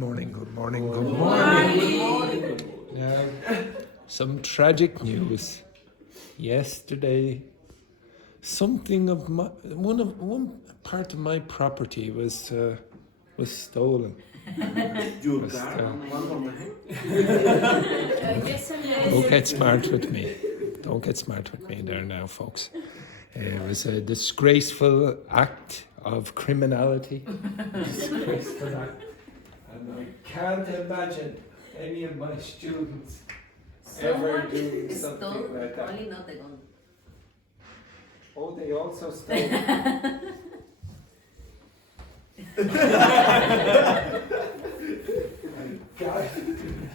Morning, good morning, good morning. Now, some tragic news. Yesterday, something of my one part of my property was stolen. Don't get smart with me. Don't get smart with me there now, folks. It was a disgraceful act of criminality. Disgraceful act. And I can't imagine any of my students ever doing something like that. Only not the gun. Oh, they also stole.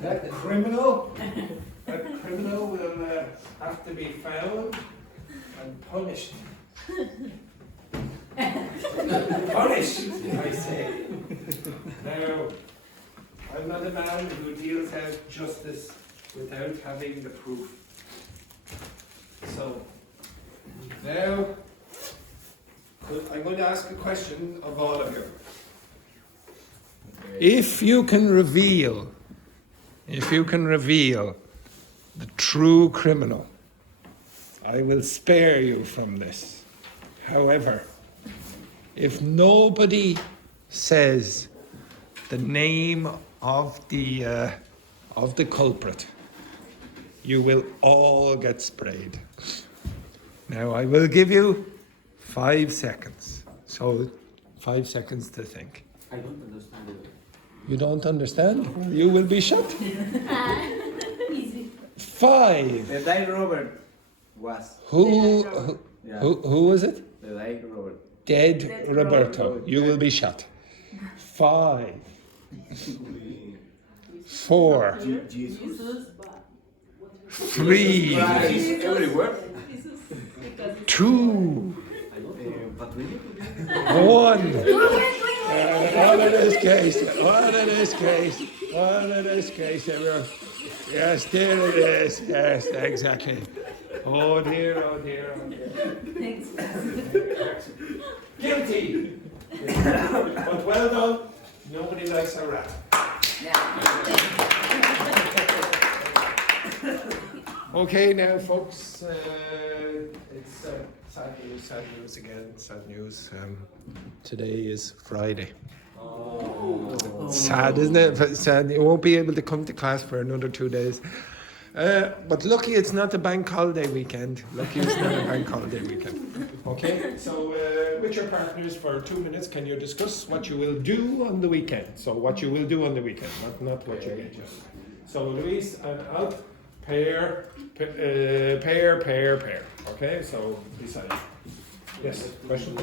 That criminal will have to be found and punished. Punished, I say. Now, I'm not a man who deals out justice without having the proof. So, now, I'm going to ask a question of all of you. If you can reveal the true criminal, I will spare you from this. However, if nobody says the name of the culprit, you will all get sprayed. Now I will give you 5 seconds. So 5 seconds to think. I don't understand it. You don't understand? You will be shot. 5. The Dyke Robert was. Who was it? The Dyke Robert. Dead Roberto. You will be shot. 5. 4. Jesus. 3. Everywhere. 2. But really? 1. All in this case, everyone. Yes, there it is. Yes, exactly. Oh dear, oh dear, oh dear. Thanks. Guilty. But well done. Nobody likes a rat. Okay, now, folks, it's sad news again. Sad news. Today is Friday. Sad, isn't it? Sad. You won't be able to come to class for another 2 days. But lucky it's not a bank holiday weekend. Lucky it's not a bank holiday weekend. Okay, so with your partners for 2 minutes, can you discuss what you will do on the weekend? So what you will do on the weekend, not what you get just. So Luis and Alp, pair. Okay, so decide. Yes, question?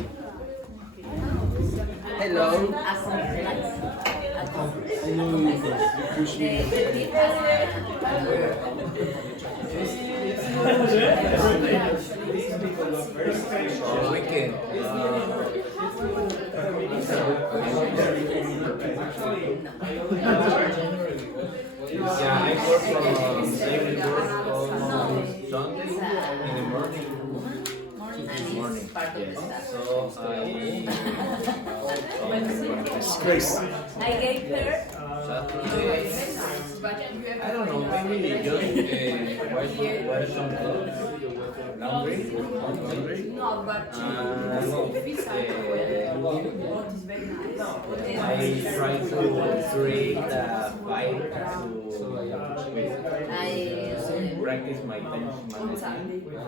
Hello. These people look very special. Weekend. Yeah, I work from every work on Sunday in the morning. Morning. Yes. So Disgrace. I gave her. I don't know, maybe just wash some clothes, laundry. No, but I try to create a fight to practice my tension management.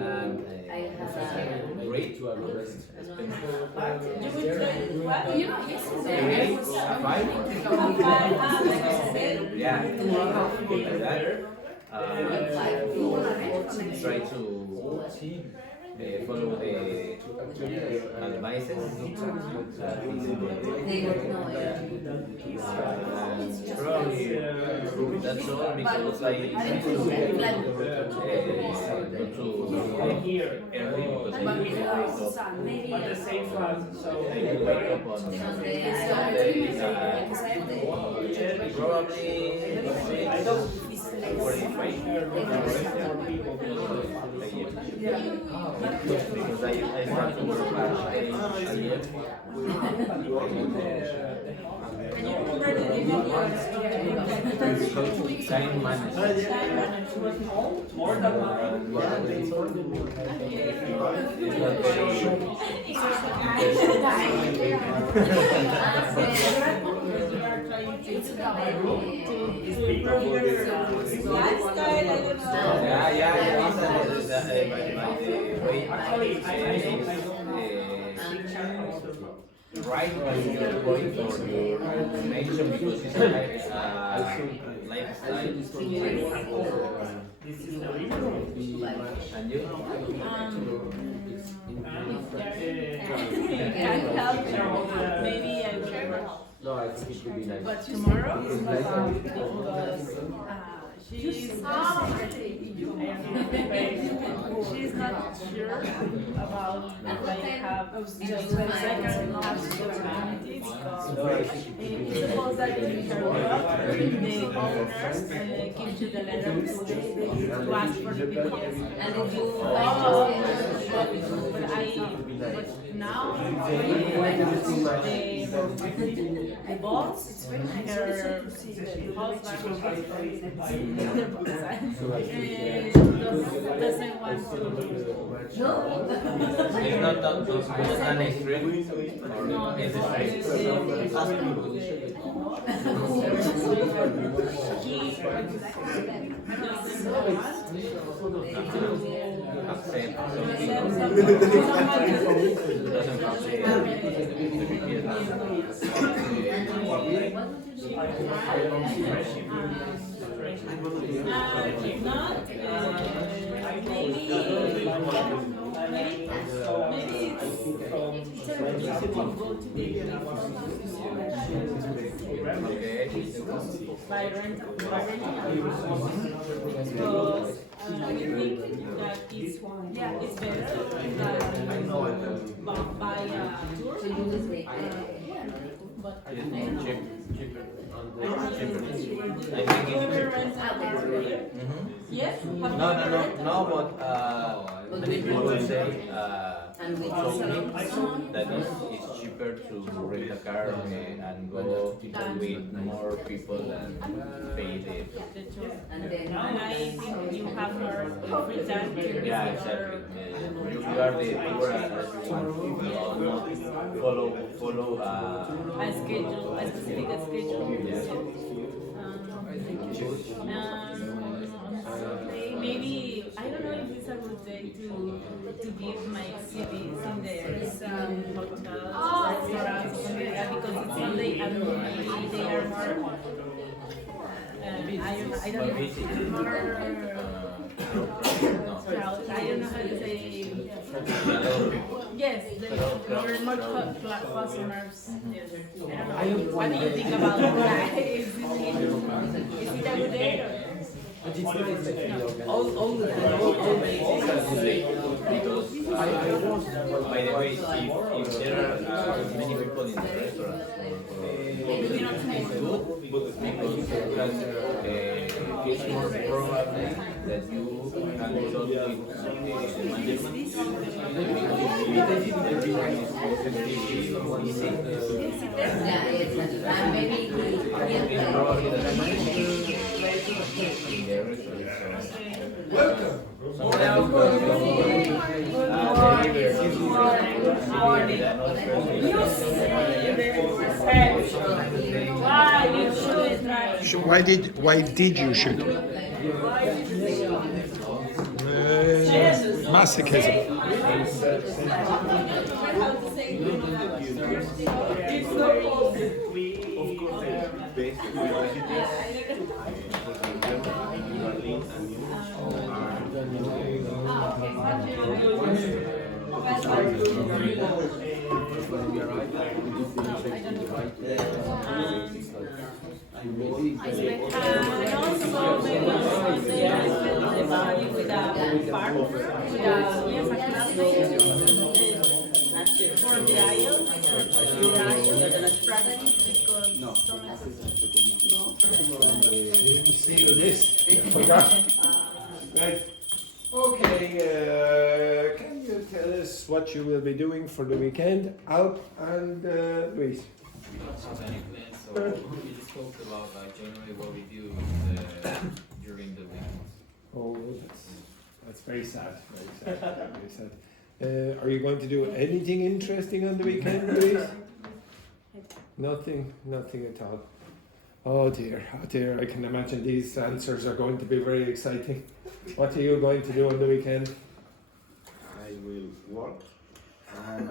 And I have great to arrest. Yeah, like that. Try to follow the advices. Probably that's all because I go to early because I wake up. the same class, so I wake up on probably Because I start to work ayer. Time management. Right when you're going for your information because it's lifestyle. And you? Can help you. Maybe I will help. No, I think it would be nice. But tomorrow, because she's not sure about if I have just when second opportunity because suppose that in her job the owners give you the letter to ask for the people and if you but now the boss her husband doesn't want to It's not an street or is it street? If not, maybe it's go to the by renting because I think that it's better than buy a tour. But I don't know. Cheaper. Have you ever rented a car here? Yes? No, but many people say told me that it's cheaper to rent a car and go with more people than pay the tour. And I think you have more free time to yeah, exactly. You are the tour as you want. Follow a schedule, a specific schedule. Maybe I don't know if it's a good day to give my CVs in the hotels, restaurants, because it's Sunday and maybe they are more. I don't know. Crowd. I don't know how to say. Yes, there are more customers. Yes. I don't know. What do you think about that? Is it a good day? But it's nice all the day. Because by the way, if there are many people in the restaurant, it's good because it's more probable that you can talk with the management. Welcome. Why did you shoot? Masochism. For the IELTS, practice because steal this. I forgot. Right. Okay, can you tell us what you will be doing for the weekend? Alp and Luis. We don't have any plans, so we just spoke about generally what we do during the weekends. Oh, that's very sad. Very sad. Very sad. Are you going to do anything interesting on the weekend, Luis? Nothing at all. Oh dear, I can imagine these answers are going to be very exciting. What are you going to do on the weekend? I will work. And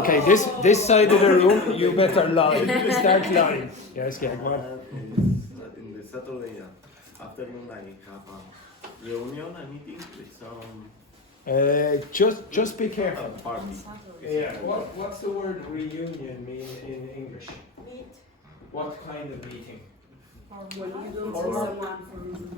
Okay, this side of the room, you better lie. Start lying. Yes, yeah, go on. in the Saturday afternoon, I have a reunion, a meeting with some Just be careful. party. Yeah. What's the word reunion mean in English? Meet. What kind of meeting? When you don't see someone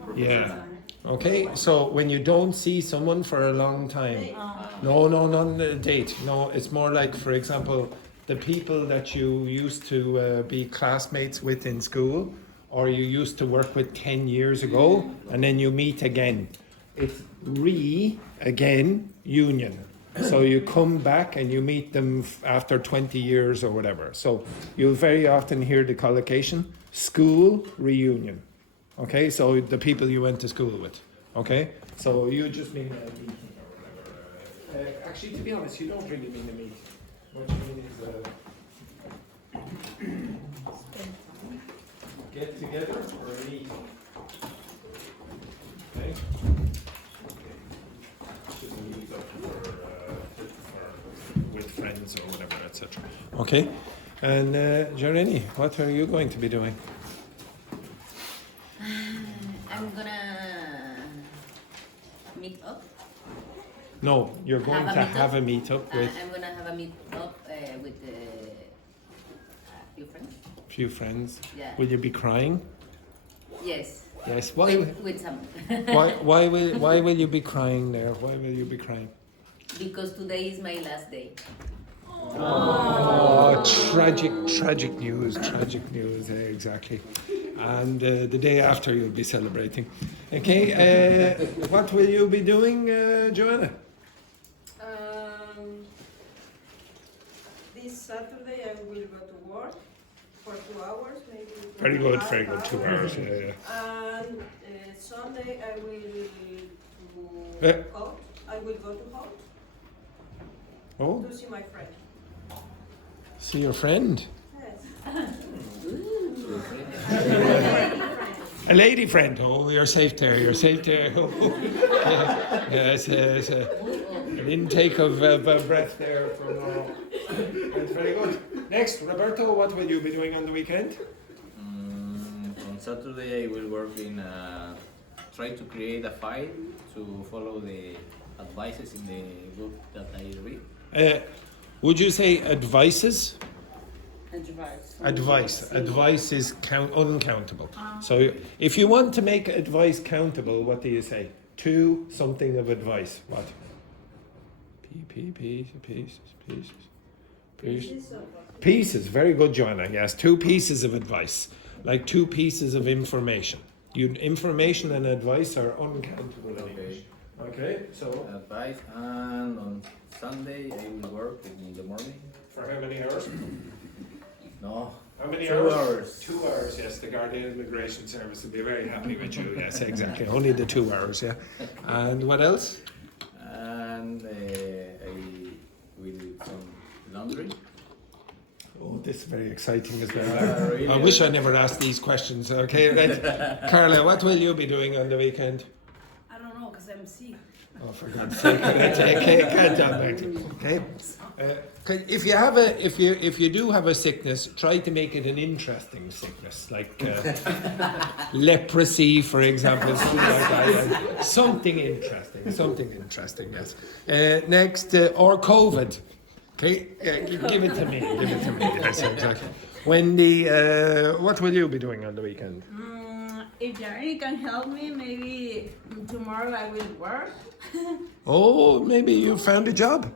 for Yeah. Okay, so when you don't see someone for a long time. No, not a date. No, it's more like, for example, the people that you used to be classmates with in school, or you used to work with 10 years ago, and then you meet again. It's union. So you come back and you meet them after 20 years or whatever. So you'll very often hear the collocation, school reunion. Okay, so the people you went to school with. Okay, so you just mean a meeting or whatever. Actually, to be honest, you don't really mean a meeting. What you mean is get together for a meeting. Okay. Just a meet up with friends or whatever, etc. Okay, and Yareni, what are you going to be doing? I'm gonna meet up. No, you're going Have to a meetup? have a meetup with I'm gonna have a meet up with a few friends. few friends. Yeah. Will you be crying? Yes. Yes. Why? With some. Why will you be crying there? Why will you be crying? Because today is my last day. Oh, tragic news, exactly. And the day after you'll be celebrating. Okay, what will you be doing, Joanna? This Saturday I will go to work for 2 hours, maybe. Very good, 2 2.5 hours. Yeah. And Sunday I will Yeah. to Holt. I will go to Holt Oh, to see my friend. see your friend. Yes. A lady friend. Oh, you're safe there. Oh, yes. An intake of breath there from. That's very good. Next, Roberto, what will you be doing on the weekend? On Saturday, I will work in try to create a file to follow the advices in the book that I read. Would you say advices? Advice. Advice is uncountable. So if you want to make advice countable, what do you say? To something of advice. What? Pieces. Very good, Joanna. Yes, 2 pieces of advice. Like 2 pieces of information. Information and advice are uncountable in English. Okay, so Advice, and on Sunday, I will work in the morning. for how many hours? No, How many 2 hours? hours. 2 hours, yes. The Guardian Immigration Service will be very happy with you. Yes, exactly. Only the 2 hours, yeah. And what else? And I will do some laundry. Oh, this is very exciting as well. Really? I wish I never asked these questions. Okay, right. Carla, what will you be doing on the weekend? I don't know, because I'm sick. Oh, for God's sake! Okay, calm down. Okay. If you do have a sickness, try to make it an interesting sickness, like leprosy, for example, something like that. Something interesting. Yes. Next, or COVID. Okay, give it to me. Yes, exactly. Wendy, what will you be doing on the weekend? If Yareni can help me, maybe tomorrow I will work. Oh, maybe you found a job.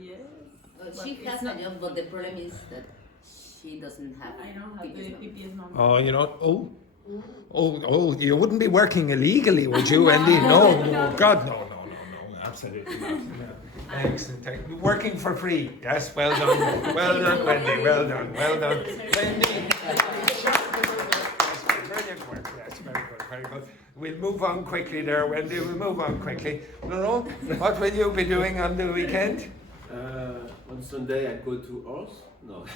Yes. She has a job, but the problem is that she doesn't have. I don't have the PPS number. PPS number. Oh, you know. Oh, Oh, you wouldn't be working illegally, would you, Wendy? No, God, no, absolutely not. No. Excellent. Working for free. Yes, well done, Wendy. Well done. Wendy. Brilliant work. Yes, very good. We'll move on quickly there, Wendy. We'll move on quickly. No. What will you be doing on the weekend? On Sunday I go to Horse. No.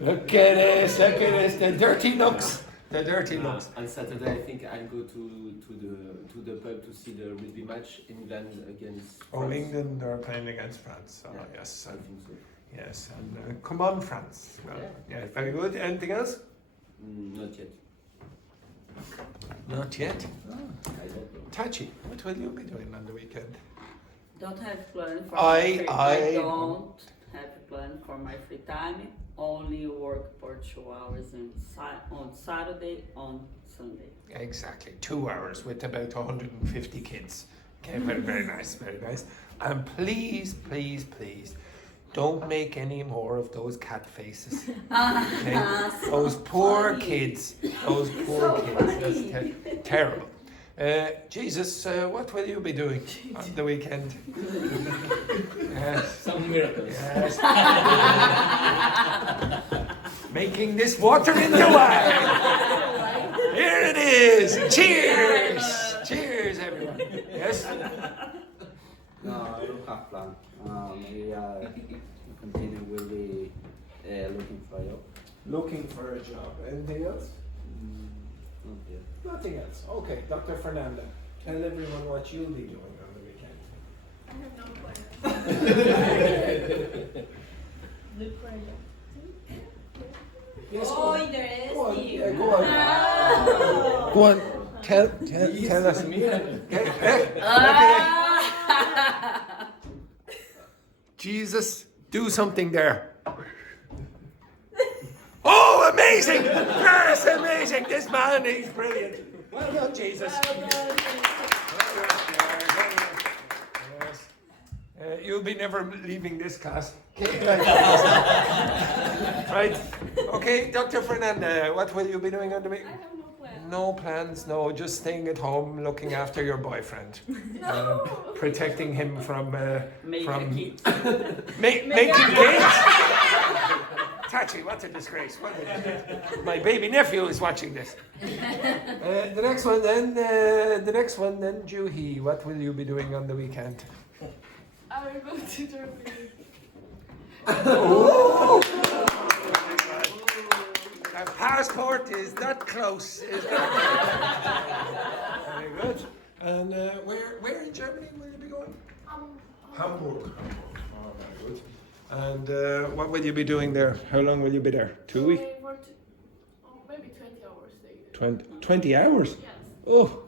Look at this, the dirty nooks. The dirty nooks. On Saturday I think I'll go to the pub to see the rugby match, England against France. England are playing against France. Oh, Yeah, yes. I think so. Yes, and come on, France. Well, yeah, very good. Anything else? Not yet. Not yet. I don't know. Tachi, what will you be doing on the weekend? Don't have plan for I don't have a plan for my free time. Only work for 2 hours on Saturday, on Sunday. Exactly, 2 hours with about 150 kids. Okay, very nice. And please, don't make any more of those cat faces. Okay? Those poor kids. That's terrible. Jesus, what will you be doing on the weekend? Yes. Some miracles. Yes. Making this water into wine. Here it is. Cheers, everyone. Yes. No, I don't have plan. Maybe I continue with the looking for a job. Looking for a job. Anything else? Not yet. Nothing else. Okay, Dr. Fernanda, tell everyone what you'll be doing on the weekend. I have no plan. Look for a job. Yes, go Oh, on. interesting. Go on. Yeah, go on. Go on. Tell us. Jesus, do something there. Oh, amazing! Yes, amazing! This man, he's brilliant. Well done, Jesus. Yes. You'll be never leaving this class. Right. Okay, Dr. Fernanda, what will you be doing on the week? I have no plan. No plans, no, just staying at home, looking after your boyfriend. Protecting him from... Making Making kids? Tachi, what a disgrace. My baby nephew is watching this. The next one then, Juhi, what will you be doing on the weekend? I will go to Germany. Oh! A passport is that close. Is that very good. And where in Germany will you be going? Hamburg. Oh, very good. And what will you be doing there? How long will you be there? 2 weeks? Maybe 20 hours. 20 hours? Yes. Oh,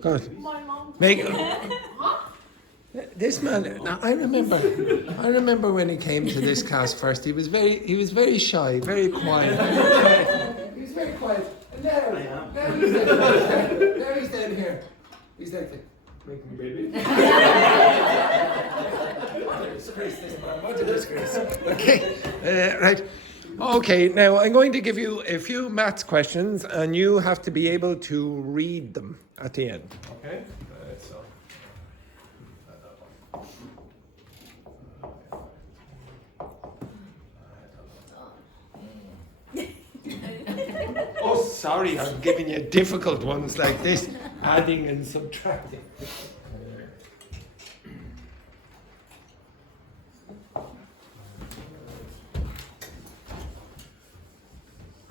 God. My mom. Make, this man. Now I remember when he came to this class first. He was very shy, very quiet. He was very quiet. And now he's down here. He's like making a baby. What a disgrace, this man. What a disgrace. Okay, right. Okay, now I'm going to give you a few maths questions, and you have to be able to read them at the end. Okay. Oh, sorry, I'm giving you difficult ones like this, adding and subtracting.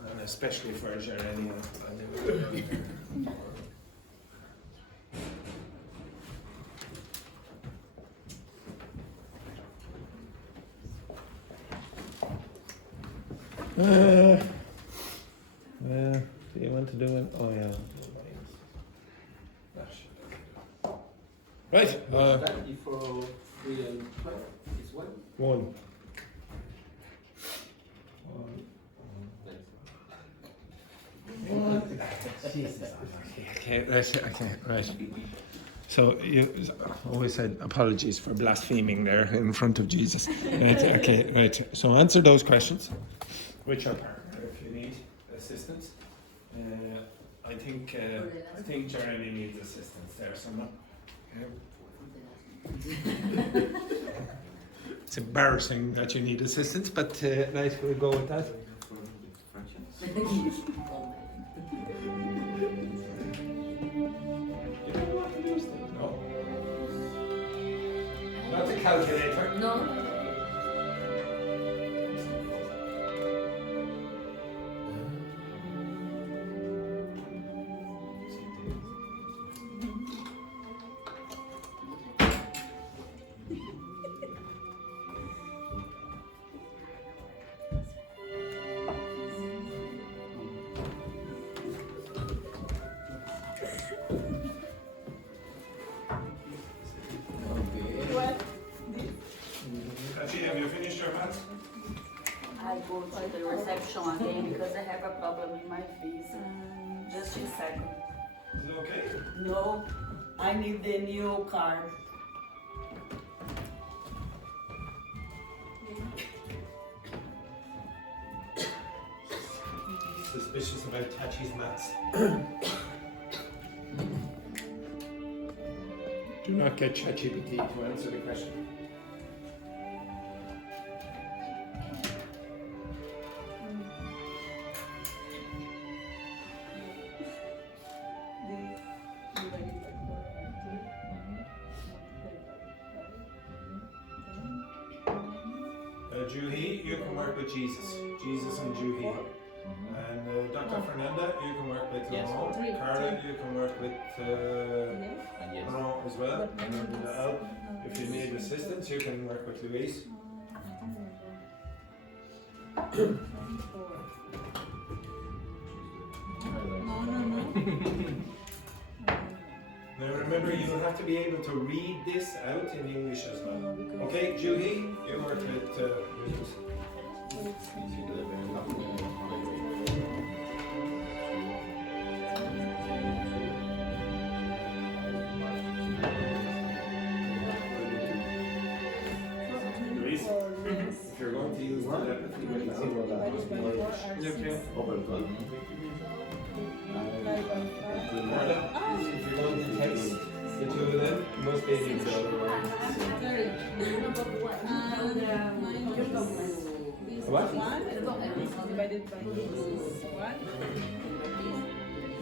And especially for Yareni. Do you want to do it? Oh, yeah. Right. That if for 3 and 12 is 1. 1. Okay, right. So you always said apologies for blaspheming there in front of Jesus. Okay, right. So answer those questions. With your partner if you need. assistance. I think Yareni needs assistance there, so no. It's embarrassing that you need assistance, but right, we'll go with that. No. Not the calculator. No. Actually, have you finished your maths? I go to the reception again because I have a problem with my visa. Just a second. Is it okay? No, I need the new card. Suspicious about Tachi's maths. Do not get ChatGPT to answer the question. Juhi, you can work with Jesus. Jesus and Juhi. And Dr. Fernanda, you can work with Yes. Laurent. Carla, you can work with And yes. Laurent as well. And Al, if you need assistance, you can work with Louise. Now remember, you will have to be able to read this out in English as well. Okay, Juhi, you work with Louise. Louise, if you're going to use telepathy with Marla, if you're going to text the two of them, you must be able to What? Divided by 1.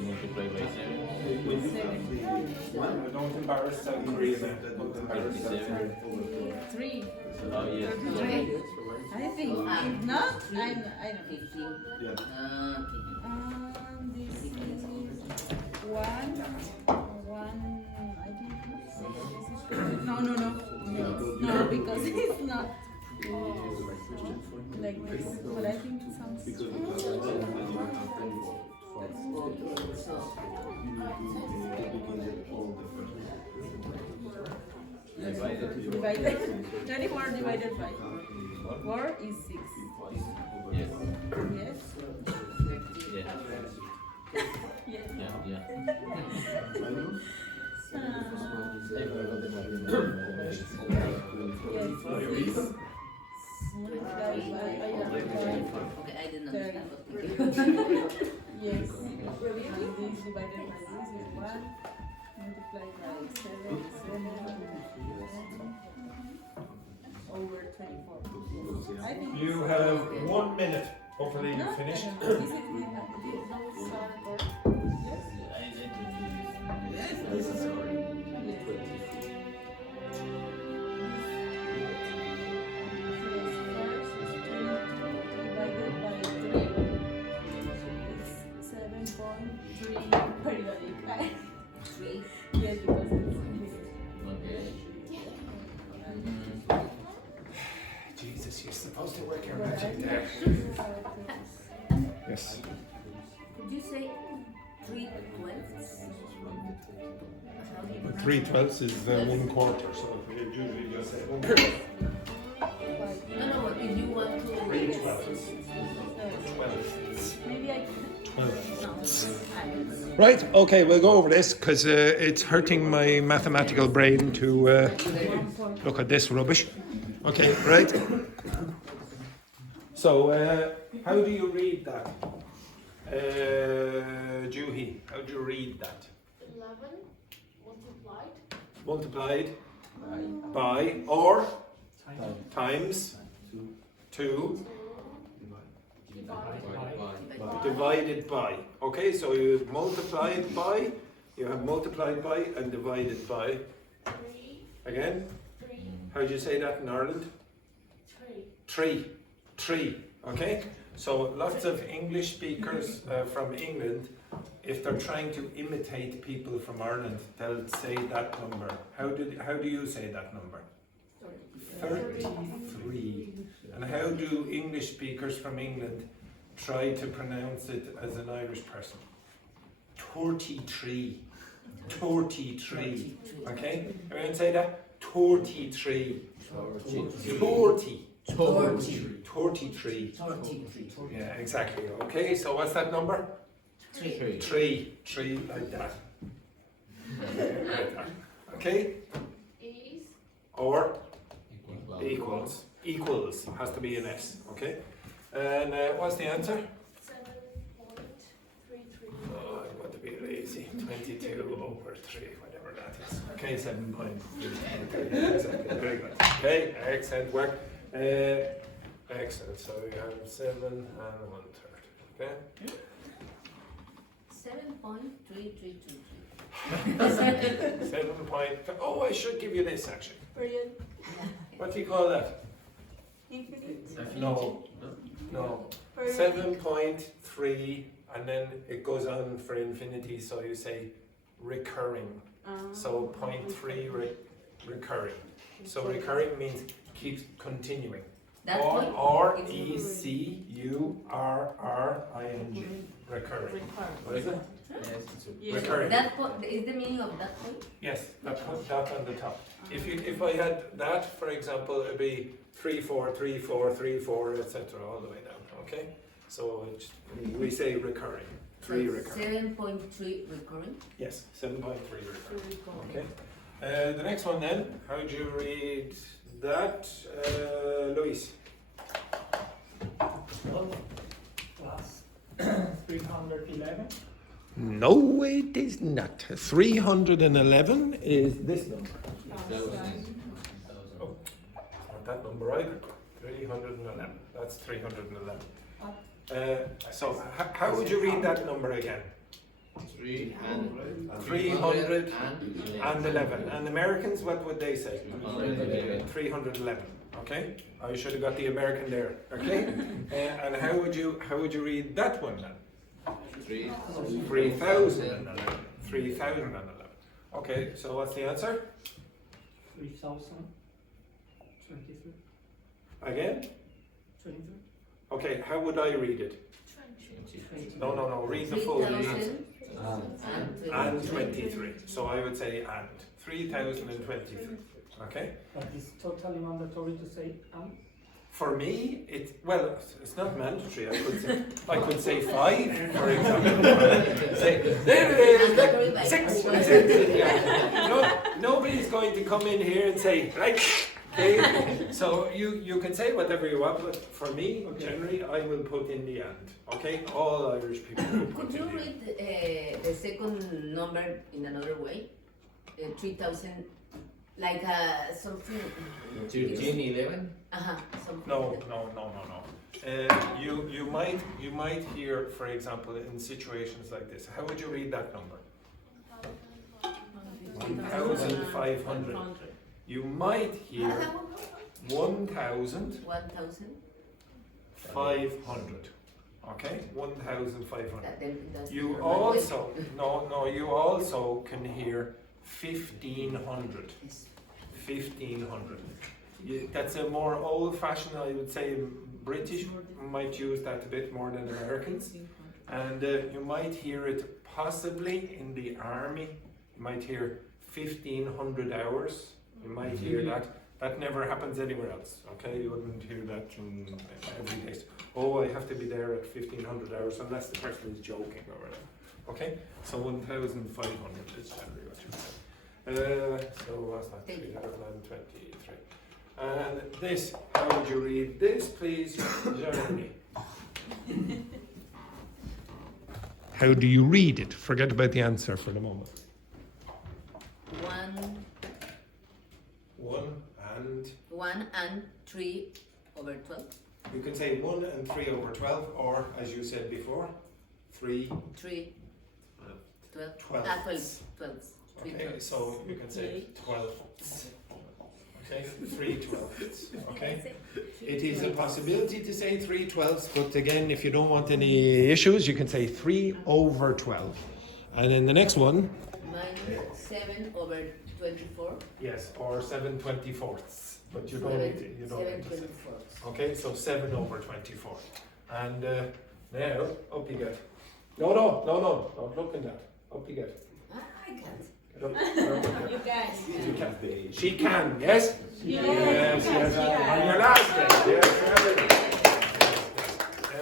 Multiply by 7. Don't embarrass South Korea then. Don't embarrass South Korea. 3. Oh, yes. I think. If not, I don't know. Yeah. This is 1. I think. No, because it's not like this. But I think it sounds. Divided. 24 divided by 4 is 6. Yes. Yes. Yes. Yes. Yeah. Okay, I didn't understand what Yes. And this divided by this is 1. Multiplied by 7 over 24. I think You have 1 minute. Hopefully you no, finished. This is yes. This is already. Yes, because Jesus, you're supposed to work your magic there. Yes. Could you say 3 twelfths? 3/12 is 1 quarter, so you usually just say 1 quarter. No, if you want to. 3/12. 12. maybe I can. 12. Right, okay, we'll go over this because it's hurting my mathematical brain to look at this rubbish. Okay, right. So, how do you read that? Juhi, how do you read that? 11 multiplied Multiplied by or times 2 divided by. Okay, so you multiplied by, you have multiplied by and divided by. 3 Again, 3 how do you say that in Ireland? 3 Three. Okay, so lots of English speakers from England, if they're trying to imitate people from Ireland, they'll say that number. How do you say that number? 33. And how do English speakers from England try to pronounce it as an Irish person? 33. 33. Okay? Everyone say that? 33. 40. 43. Yeah, exactly. Okay, so what's that number? 3. 3 like that. Okay? is Or equals has to be an S. Okay? And what's the answer? 7.33 Oh, I'm going to be lazy. 22 over 3, whatever that is. Okay, 7.3. Exactly. Very good. Okay, excellent work. Excellent. So we have 7 and 1/3. Okay? 7.3323. 7 point. Oh, I should give you this actually. Brilliant. What do you call that? Infinite. No. 7.3, and then it goes on for infinity, so you say recurring. So 0.3 recurring. So recurring means keeps continuing. That Or point? R-E-C-U-R-R-I-N-G. Recurring. What is it? Yeah. Recurring. That point is the meaning of that point? Yes, that on the top. If I had that, for example, it'd be 3, 4, 3, 4, 3, 4, etc. all the way down. Okay? So we say recurring. 3 recurring. 7.3 recurring? Yes, 7.3 recurring. Okay. The next one then, how do you read that, Luis? 12 plus 311. No, it is not. 311 is this number. Oh, not that number either. 311. That's 311. So how would you read that number again? 311. And Americans, what would they say? 311. Okay, I should have got the American there. Okay, and how would you read that one then? 3,011. 3,011. Okay, so what's the answer? 3,023. Again? 23. Okay, how would I read it? 20. No. Read the full answer. 3,000 And 23. So I would say and 3,023. Okay. But it's totally mandatory to say For me, it's not mandatory. I could say 5, for example. Say there it is. 6. Yeah. Nobody's going to come in here and say right. Okay. So you can say whatever you want, but for me, generally, I will put in the end. Okay. All Irish people will put Could in you the end. read the second number in another way? 3,000, like something. 1311? Something. No. You might hear, for example, in situations like this. How would you read that number? 1,500. You might hear 1,000. 500. Okay, 1,500. You also you also can hear 1,500. 1,500. That's a more old-fashioned, I would say. British might use that a bit more than Americans, and you might hear it possibly in the army. You might hear 1,500 hours. You might hear that. That never happens anywhere else. Okay, you wouldn't hear that in every day. Oh, I have to be there at 1,500 hours, unless the person is joking or whatever. Okay, so 1,500 is generally what you say. So what's that? 323. And this, how would you read this, please, Yareni? How do you read it? Forget about the answer for the moment. 1 and 3 over 12. You can say 1 and 3 over 12, or as you said before, 3. 3. 12. 12. 12. Okay, so you can say 12. Okay, 3 12ths. Okay, it is a possibility to say 3 12ths, but again, if you don't want any issues, you can say 3 over 12. And then the next one, Minus 7 over 24. yes, or 7 24ths, but you don't need to. You don't 7 need to say. 24. Okay, so 7 over 24. And now, up you get. No, don't look in that. Up you get. I can't. Get up, get up, You guys. You can. She can, yes? Yes, Yes. On your last day, yes. Very good.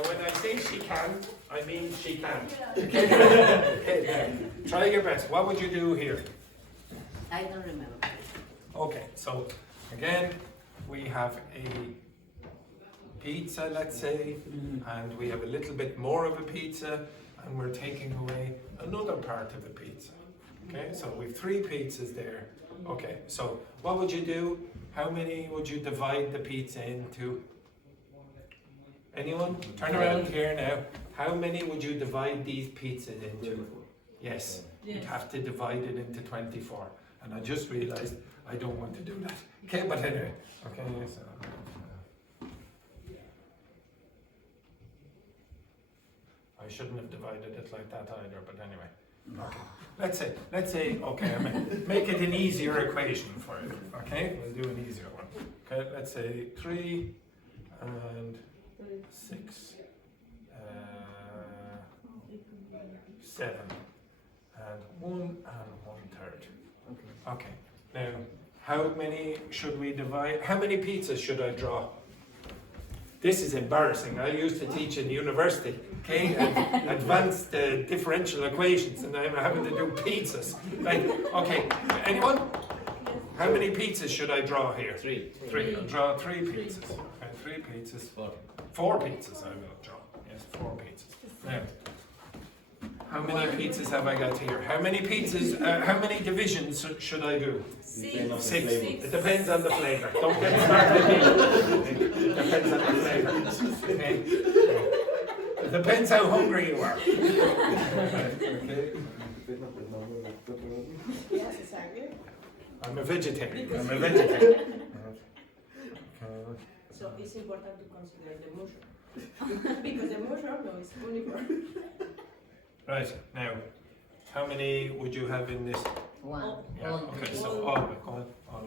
When I say she can, I mean she can. Okay, now, try your best. What would you do here? I don't remember. Okay, so again, we have a pizza, let's say, and we have a little bit more of a pizza, and we're taking away another part of the pizza. Okay, so we've 3 pizzas there. Okay, so what would you do? How many would you divide the pizza into? Anyone? Turn around here now. How many would you divide these pizzas into? Yes, you'd have to divide it into 24. And I just realized I don't want to do that. Okay, but anyway. Okay, so. I shouldn't have divided it like that either, but anyway. Okay. Let's say, okay, make it an easier equation for you. Okay, we'll do an easier one. Okay, let's say 3 and 6, 7, and 1 and 1/3. Okay. Now, how many should we divide? How many pizzas should I draw? This is embarrassing. I used to teach in university, okay, advanced differential equations, and I'm having to do pizzas. Right? Okay, anyone? How many pizzas should I draw here? 3. 3. I'll draw 3 pizzas. Okay, 3 pizzas. 4 pizzas I will draw. Yes, 4 pizzas. Now, how many pizzas have I got here? How many pizzas, how many divisions should I do? 6. It depends on the flavour. Don't get started with me. It depends on the flavour. Okay. It depends how hungry you are. Okay. Yes, exactly. I'm a vegetarian. So it's important to consider the mushroom. Because the mushroom no, is uniform. Right, now, how many would you have in this? 1. Yeah, okay, so all of it. Yes, all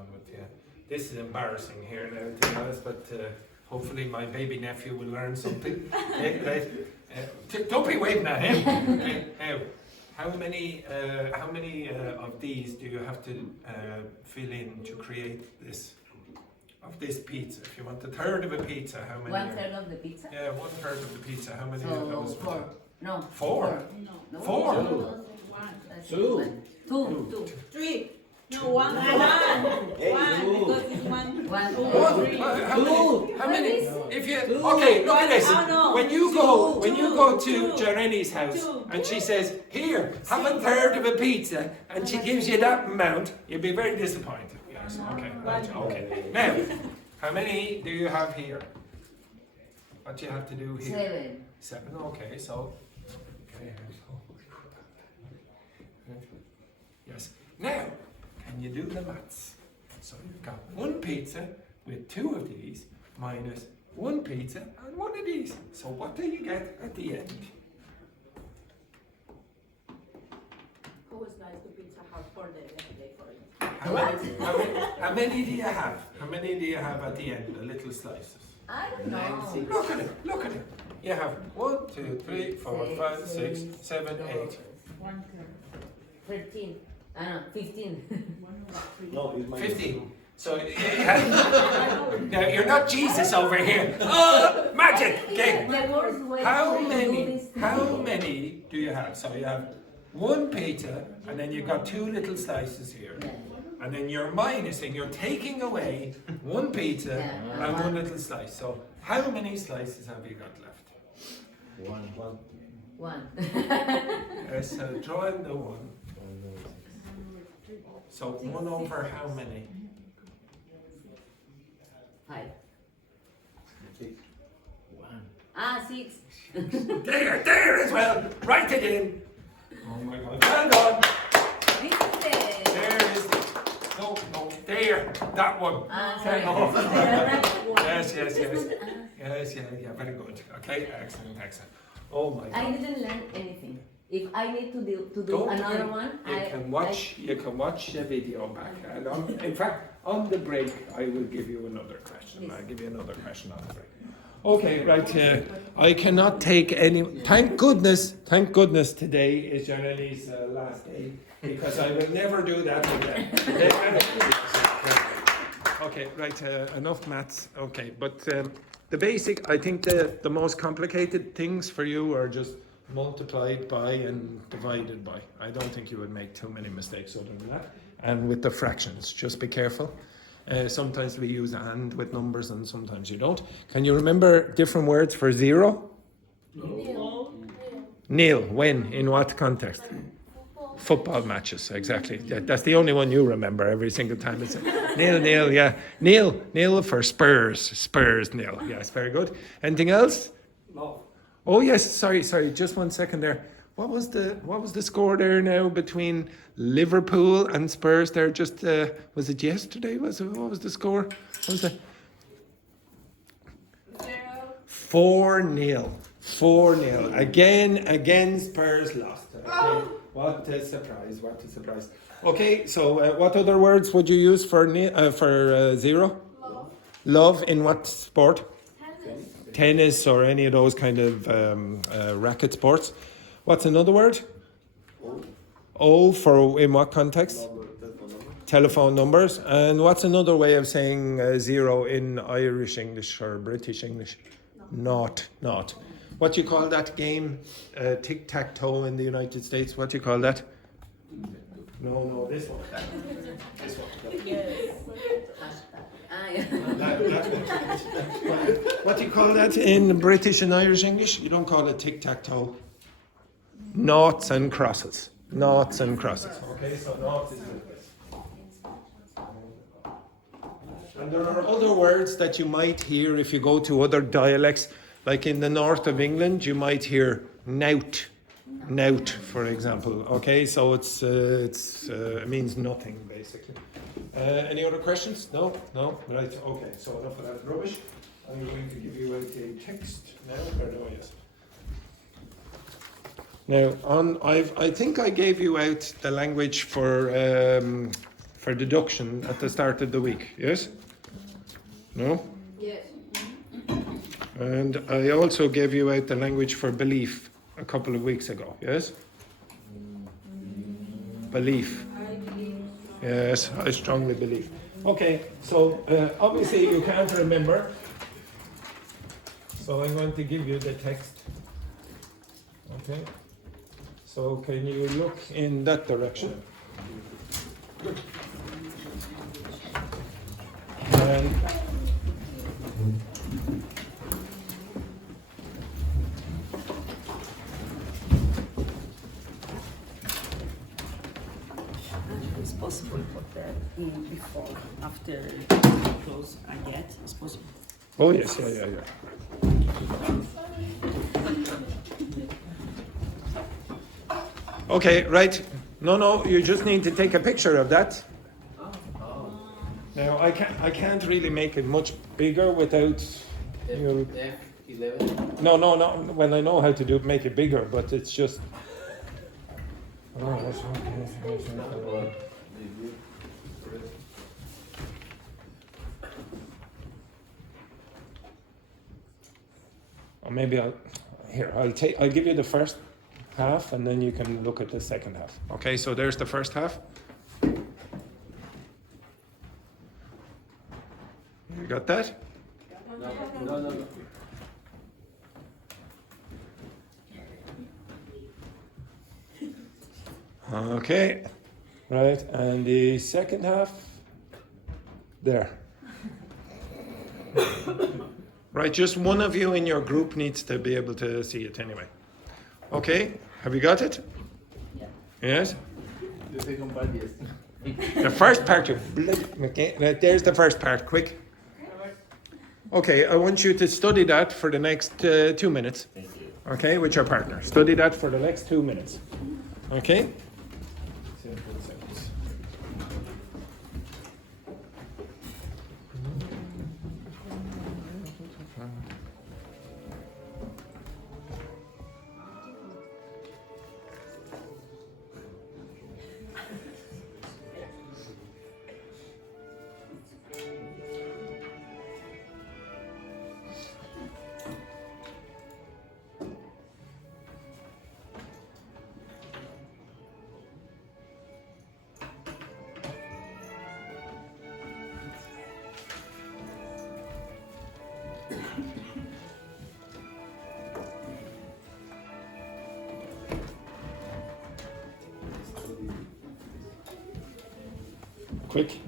of it, yeah. This is embarrassing here now, to be honest, but hopefully my baby nephew will learn something. Okay, right? Don't be waving at him. Okay, now, how many of these do you have to fill in to create this, of this pizza? If you want a third of a pizza, how many? 1/3 of the pizza? Yeah, 1/3 of the pizza. How many of So those? 4. No. 4? No. 4? 2. 2. 3. No, 1 and 1. Because it's 1. 1. 3. How many? If you okay, look at this. Oh, no. When you go to Yareni's house and she says, "Here, have a third of a pizza," and she gives you that amount, you'll be very disappointed. Yes. Okay. Right, okay. Now, how many do you have here? What do you have to do here? 7. 7. Okay. So. Okay. Yes. Now, can you do the maths? So you've got 1 pizza with 2 of these minus 1 pizza and 1 of these. So what do you get at the end? Always nice to pizza house for the day for it. How many do you have? How many do you have at the end? The little slices. I don't know. Look at it. Look at it. You have 1, 2, 3, 4, 5, 6, 7, 8. 13. 15. No, it's my 15. So now you're not Jesus over here. Oh, magic! Okay. The worst way How to do many? this How many do you have? So you have 1 pizza, and then you've got 2 little slices here, Yeah. and then you're minusing. You're taking away 1 pizza Yeah. and 1 little slice. So how many slices have you got left? One. Yes, drawing the 1. So 1 over how many? 5. 6. Ah, 6. There as well. Write it in. Oh my God. Well done. This is the... There is. No, there. That one. sorry. Oh. The right one. Yes. This one, Yes, yeah, very good. Okay, excellent. Oh my I God. didn't learn anything. If I need to do Don't another worry. one, You can watch the video back. And in fact, on the break, I will give you another question. Yes. I'll give you another question on the break. Okay, right. I cannot take any. Thank goodness today is Yareni's last day, because I will never do that again. Okay, right. Enough maths. Okay, but the basic. I think the most complicated things for you are just multiplied by and divided by. I don't think you would make too many mistakes other than that. And with the fractions, just be careful. Sometimes we use and with numbers and sometimes you don't. Can you remember different words for 0? Nil. When? In what context? Football matches, exactly. Yeah, that's the only one you remember every single time. It's nil, yeah. Nil for Spurs, nil. Yes, very good. Anything else? No. Oh yes, sorry, just 1 second there. What was the score there now between Liverpool and Spurs there? Just was it yesterday? What was the score? What was it? 4-0. 4-0. Again Spurs lost. Okay. What a surprise. Okay, so what other words would you use for 0? Love in what sport? Tennis or any of those kind of racket sports. What's another word? O for in what context? Telephone numbers. And what's another way of saying 0 in Irish English or British English? Not. What do you call that game? Tic-tac-toe in the United States. What do you call that? No, this one. This one. Yes. What do you call that in British and Irish English? You don't call it tic-tac-toe. Noughts and crosses. Okay, so noughts is this. And there are other words that you might hear if you go to other dialects. Like in the north of England, you might hear knout, for example. Okay, so it means nothing basically. Any other questions? No. Right. Okay. So enough of that rubbish. I'm going to give you a text now. Yes. Now, I think I gave you out the language for deduction at the start of the week. Yes. No. Yes. And I also gave you out the language for belief a couple of weeks ago, yes? Belief. I believe. Yes, I strongly believe. Okay, so obviously you can't remember. So I'm going to give you the text. Okay. So can you look in that direction? And It's possible to put that in before, after close I get. It's possible. oh yes, yeah. Okay, right. No, you just need to take a picture of that. Now I can't really make it much bigger without you. F11. No. Well, I know how to make it bigger, but it's just. Oh, that's okay. Or maybe I'll give you the first half and then you can look at the second half. Okay, so there's the first half. You got that? No. Okay, right, and the second half, there. Right, just one of you in your group needs to be able to see it anyway. Okay, have you got it? Yeah. Yes? The second part, yes. The first part, okay, there's the first part, quick. Okay, I want you to study that for the next 2 minutes. Thank you. Okay, with your partner. Study that for the next 2 minutes. Okay? Simple sentence. Quick.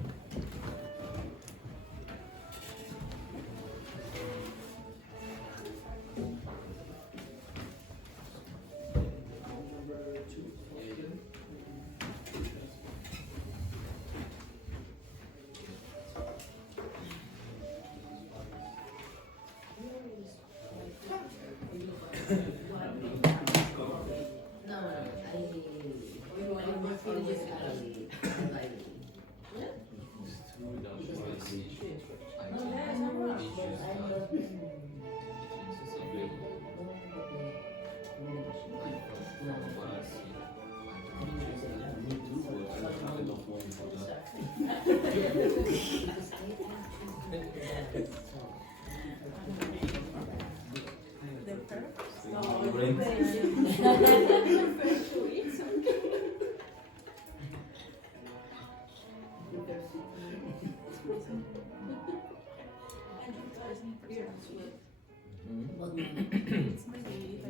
It's my belief, I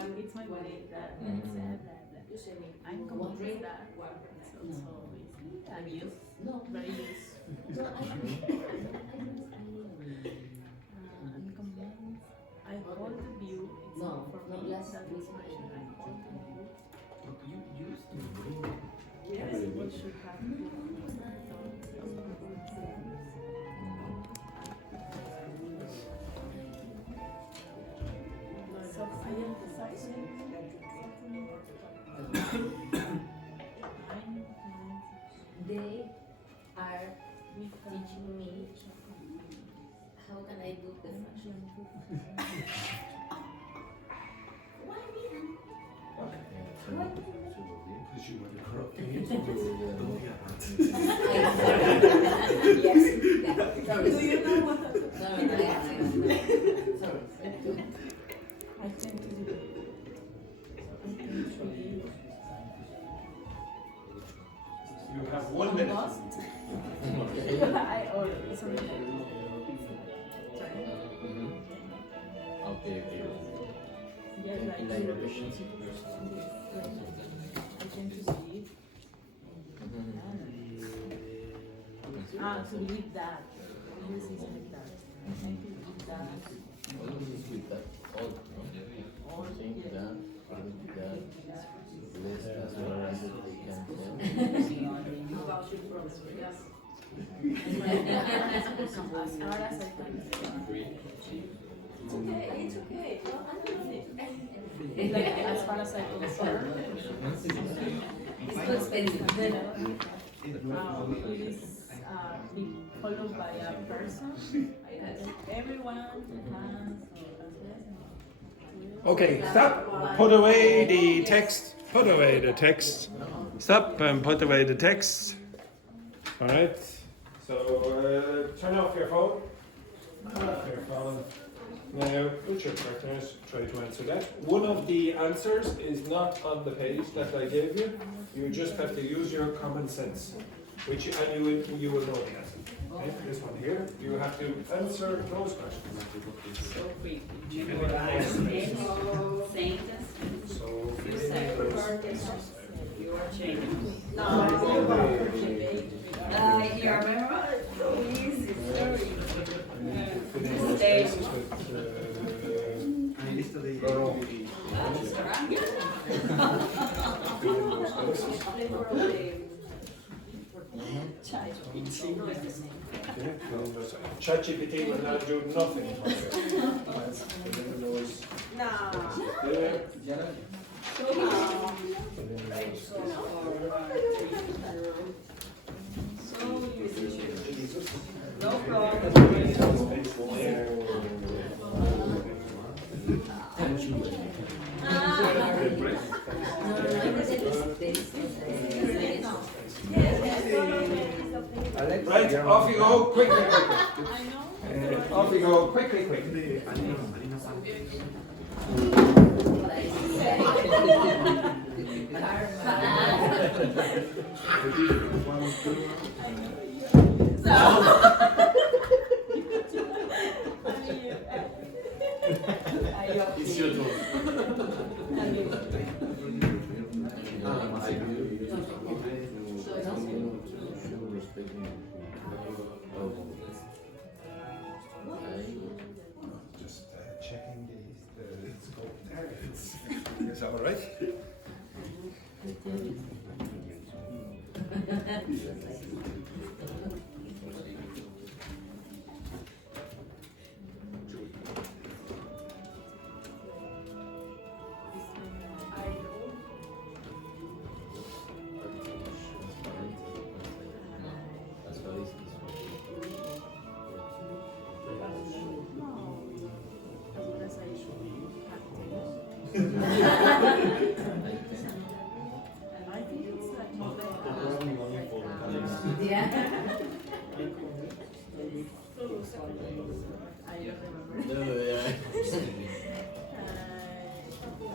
think it's my belief that I'm convinced that it's also abuse, very use. I'm convinced, I hold the view, it's not for me, that is my I hold the view. Yes, we should have. So I emphasize They are teaching me how can I do the function. Because you want to corrupt me. Do you know what? Sorry. I tend to do You have 1 minute. I or something. Sorry. Okay, okay. Yeah, like I tend to believe. To believe that. This is like that. I tend to believe that. Always with that. All, no? Think that, less as well as they can say. About your problem, yes. As far as I can. It's okay. Well, I'm doing it. Like as far as I concern. It's too expensive. It is being followed by a person. Everyone has. Okay, stop. Put away the text. Put away the text. Stop and put away the text. All right. So turn off your phone. Turn off your phone. Now, with your partners, try to answer that. One of the answers is not on the page that I gave you. You just have to use your common sense, which and you will know the answer. Okay? This one here, you have to answer those questions. So quick. Generalize any sentence. So, You are changing. You remember? So easy, sorry. ChatGPT will not do nothing for you. No problem. Right, off you go, quickly. Off you go, quickly. It's your turn. Just checking the scope there. It's all right.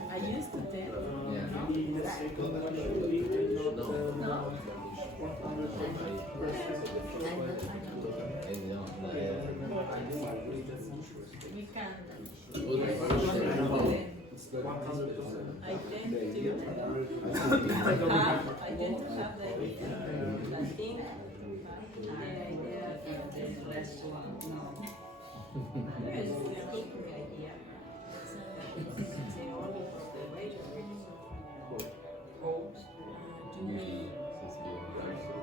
I used to take. We can. I tend to have the thing, the idea of the restaurant. No. Yes, we are keeping the idea. Say all of the waiters homes to me.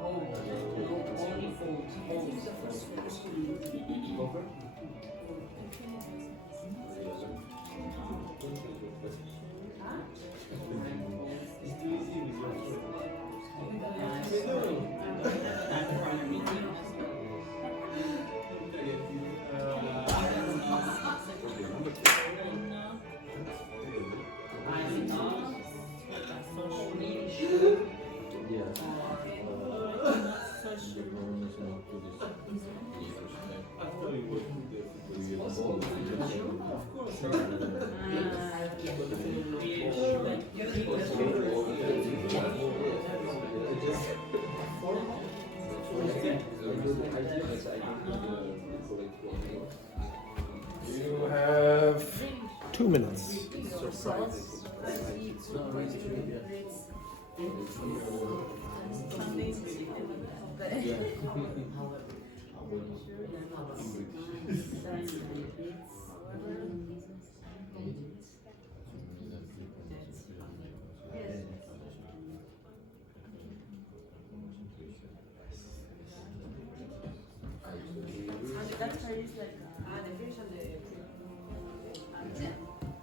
Only food. You have 2 minutes.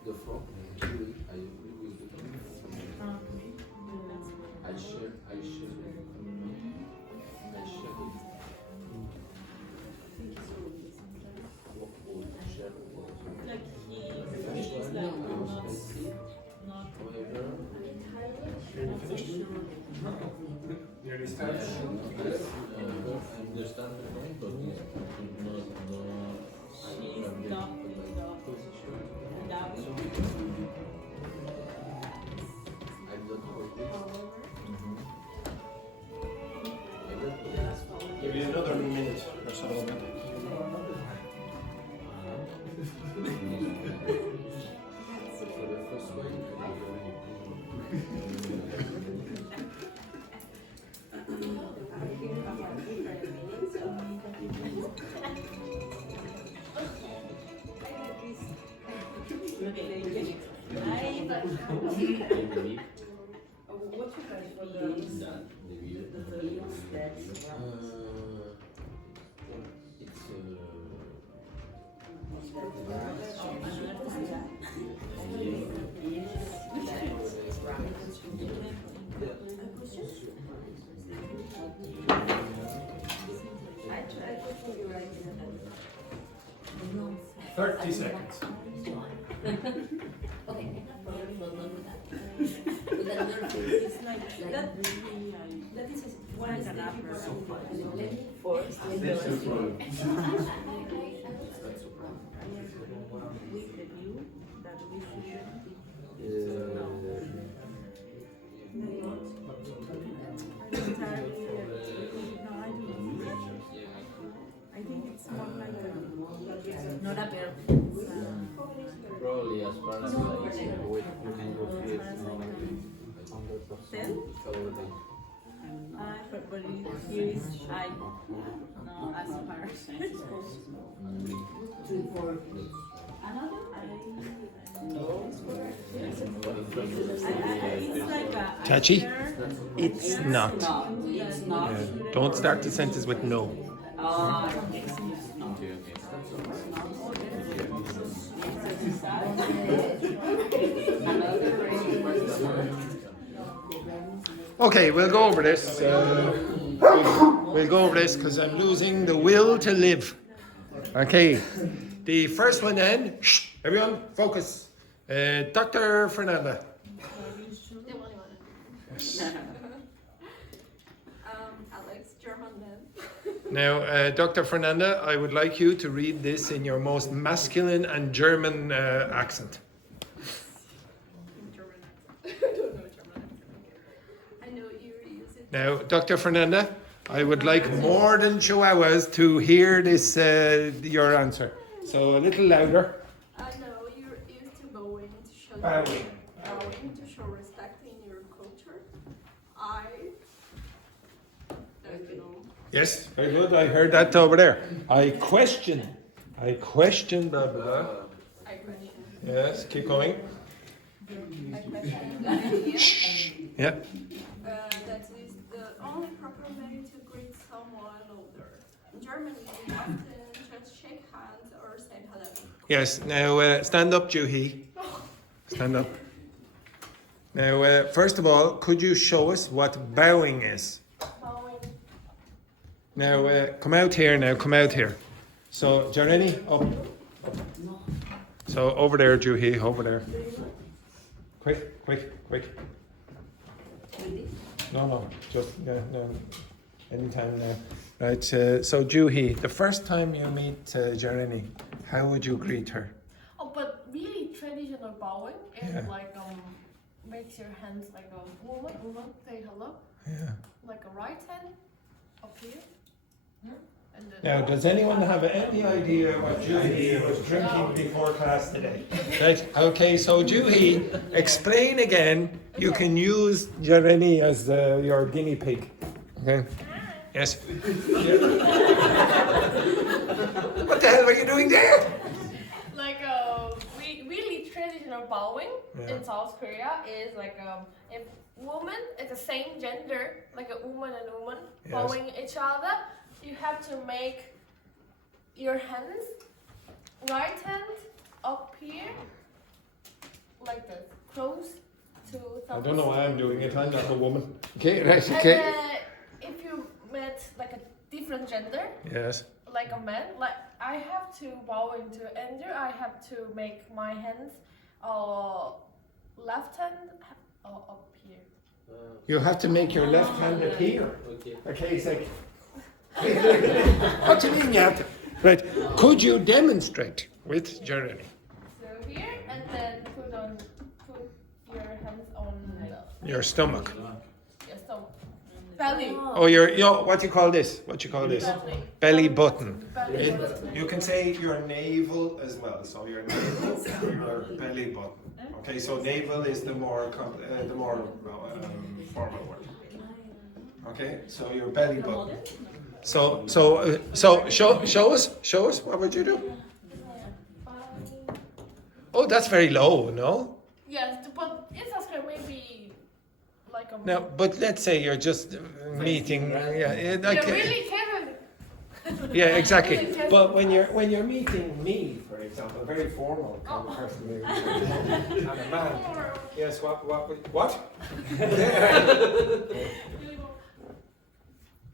The front, actually, I agree with the I share it. Like he's like not Nearly started. I understand the point, but she's not in the position. that I'm not Give you another minute or so. For the first one, okay. What you guys for the hills that surround? I tried to figure it out. 30 seconds. Okay. With another face. It's like that is one is the force. With the view that we should I think it's more like Not a bear. Probably as far as like we can go through it, hundreds of Ten? everything. but here is I no as far as it's like a Chachi? It's not. it's not. Yeah. Don't start the sentence with no. Okay, we'll go over this. We'll go over this because I'm losing the will to live. Okay, the first one then. Shh, everyone, focus. Dr. Fernanda. Yes. Alex, German man. Now, Dr. Fernanda, I would like you to read this in your most masculine and German accent. German accent. I don't know German accent. I know you use it. Now, Dr. Fernanda, I would like more than chihuahuas to hear this, your answer. So a little louder. I know you're used to bowing to show Bowing. bowing to show respect in your culture. I don't know. Yes, very good. I heard that over there. I question, blah, blah, blah. I question. Yes, keep going. I question the idea Yeah. that is the only proper way to greet someone older. In Germany, we often just shake hands or say hello. Yes, now stand up, Juhi. Stand up. Now, first of all, could you show us what bowing is? Bowing. Now, come out here now, come out here. So, Yareni, up. So, over there, Juhi, over there. Quick, quick, quick. No, just, no, anytime now. Right, so Juhi, the first time you meet Yareni, how would you greet her? Oh, but really traditional bowing is Yeah. like makes your hands like a woman say hello, Yeah. like a right hand up here. And then Now, does anyone have any idea what Juhi was drinking before class today? Right, okay, so Juhi, explain again. You can use Yareni as your guinea pig. Okay? Yes? What the hell were you doing there? like really traditional bowing Yeah. in South Korea is like if woman is the same gender, like a woman and woman Yes. bowing each other, you have to make your hands right hand up here like this, close to I don't know why I'm doing it. I'm not a woman. Okay, right, And okay. if you met like a different gender, Yes. like a man, like I have to bow into Andrew, I have to make my hands left hand up here. You have to make your left hand appear. Okay. Okay, it's like. What do you mean you have to? Right. Could you demonstrate with Yareni? So here, and then put your hands on Your stomach. your stomach. Belly. Oh, what do you call this? What you call this? Belly. Belly button. Belly It- button. you can say your navel as well. So your navel, your belly button. Okay, so navel is the more formal word. Okay, so your belly button. So show us. What would you do? Oh, that's very low. No. Yes, but Instagram maybe like a. No, but let's say you're just meeting. Yeah, like, You really can. yeah, exactly. But when you're meeting me, for example, a very formal kind of person, and a man. Yes. What?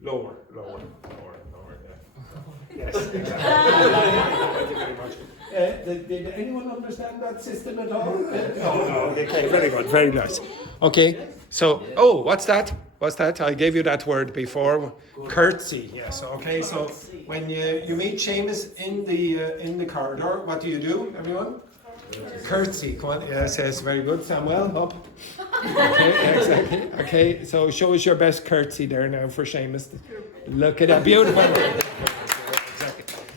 Lower. Yeah. Yes. Thank you very much. Did anyone understand that system at all? No. Okay, very good, very nice. Okay, so, what's that? I gave you that word before. Curtsy, yes. Okay, so when you meet Seamus in the corridor, what do, everyone? Curtsy, come on. Yes, very good. Samuel, up. Okay, exactly. Okay, so show us your best curtsy there now for Seamus. Look at that, beautiful.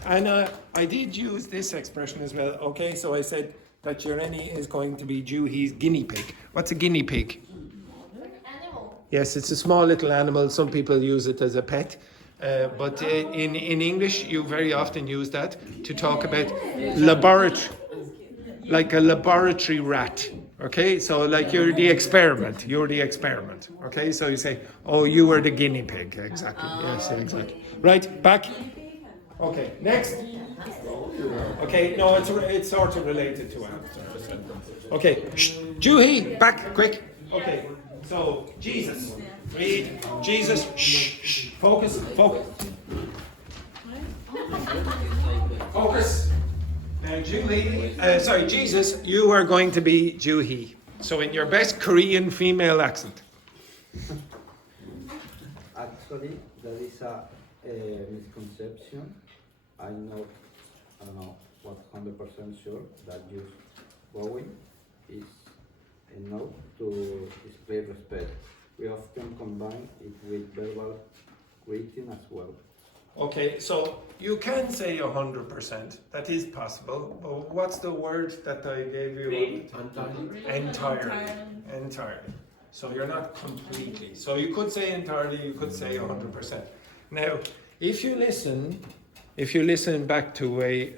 And I did use this expression as well. Okay, so I said that Yareni is going to be Juhi's guinea pig. What's a guinea pig? Animal. Yes, it's a small little animal. Some people use it as a pet. But in English, you very often use that to talk about laboratory, like a laboratory rat. Okay, so like you're the experiment. Okay, so you say, oh, you were the guinea pig. Exactly. Yes, exactly. Right, back. Okay, next. Okay, no, it's sort of related to hamster. Okay, Juhi, back, quick. Okay, so Jesus, read. Jesus, focus. Focus. Now, Jesus, you are going to be Juhi. So in your best Korean female accent. Actually, there is a misconception. I don't know what 100% sure that use bowing is enough to display respect. We often combine it with verbal greeting as well. Okay, so you can say 100%. That is possible. But what's the word that I gave you? Entirely. So you're not completely. So you could say entirely. You could say 100%. Now, if you listen back to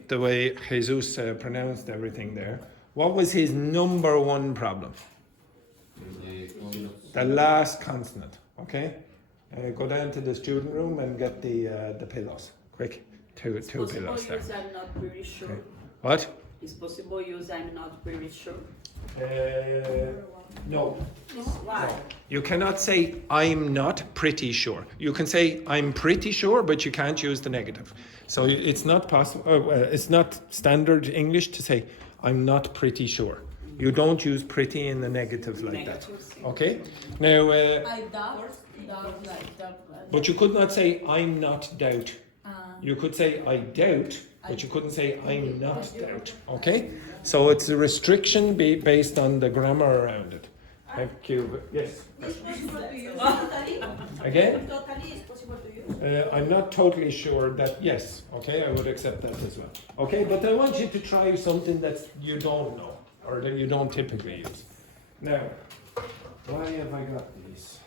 the way Jesus pronounced everything there, what was his number one problem? The last consonant. Okay. Go down to the student room and get the pillows. Quick, two pillows there. I'm not pretty sure. Okay. What? It's possible use I'm not pretty sure. No. Why? You cannot say I'm not pretty sure. You can say I'm pretty sure, but you can't use the negative. So it's not possible. It's not standard English to say I'm not pretty sure. You don't use pretty in the negative like that. Okay. Now. I doubt. But you could not say I'm not doubt. You could say I doubt, but you couldn't say I'm not doubt. Okay? So it's a restriction based on the grammar around it. Thank you. Yes? Again? I'm not totally sure that, yes. Okay, I would accept that as well. Okay, but I want you to try something that you don't know or that you don't typically use. Now, why have I got these?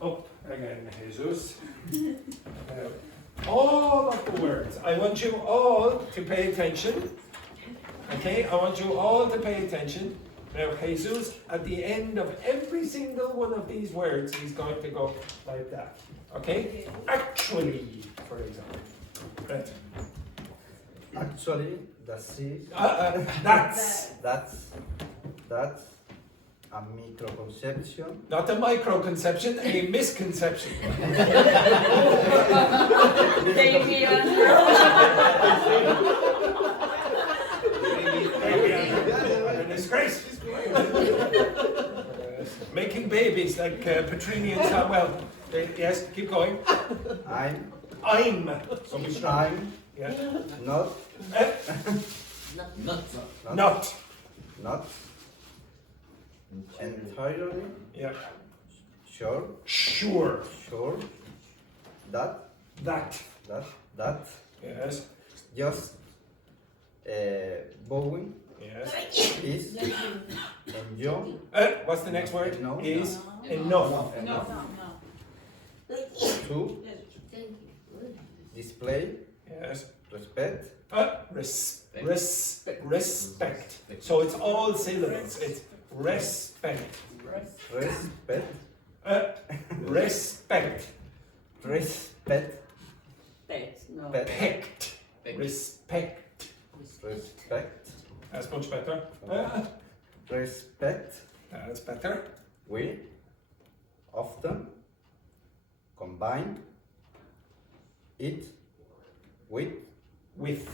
Oh, again, Jesus. All of the words. I want you all to pay attention. Okay, I want you all to pay attention. Now, Jesus, at the end of every single one of these words, he's going to go like that. Okay? Actually, for example. Right. Actually, that's That's a microconception. not a microconception, a misconception. A disgrace. Making babies like Petrini and Samuel. Yes, keep going. I'm So be strong. Yeah. not entirely Yeah. sure that Yes. just bowing Yes. is enjoy What's the next word? No. Is enough. to display Yes. respect Respect. So it's all syllables. It's Respect. Respect. Respect. Respect. Pet, no. Pet. Respect. Respect. Respect. That's much better. Respect. That's better. We often combine it with With.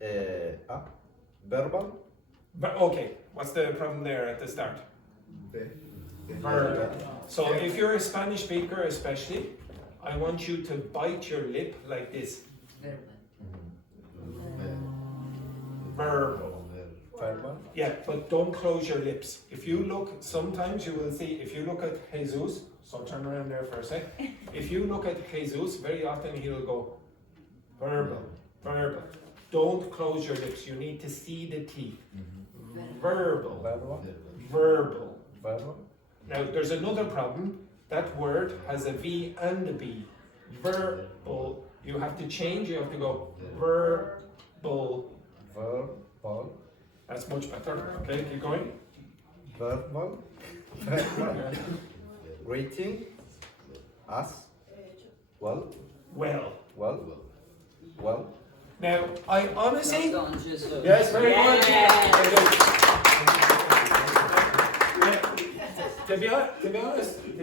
a verbal But okay, what's the problem there at the start? Verb. So if you're a Spanish speaker especially, I want you to bite your lip like this. Verbal. verbal. Yeah, but don't close your lips. If you look, sometimes you will see, if you look at Jesus, so turn around there for a sec. If you look at Jesus, very often he'll go verbal, verbal. Don't close your lips. You need to see the teeth. Verbal, Verbal. verbal. Verbal. Now, there's another problem. That word has a V and a B. Verbal. You have to change. You have to go verbal. Verbal. That's much better. Okay, keep going. Verbal. Verbal. Rating as well. Well. Well. Well. Now, I honestly. Well done, Jesus. Yes, very good. Very good. To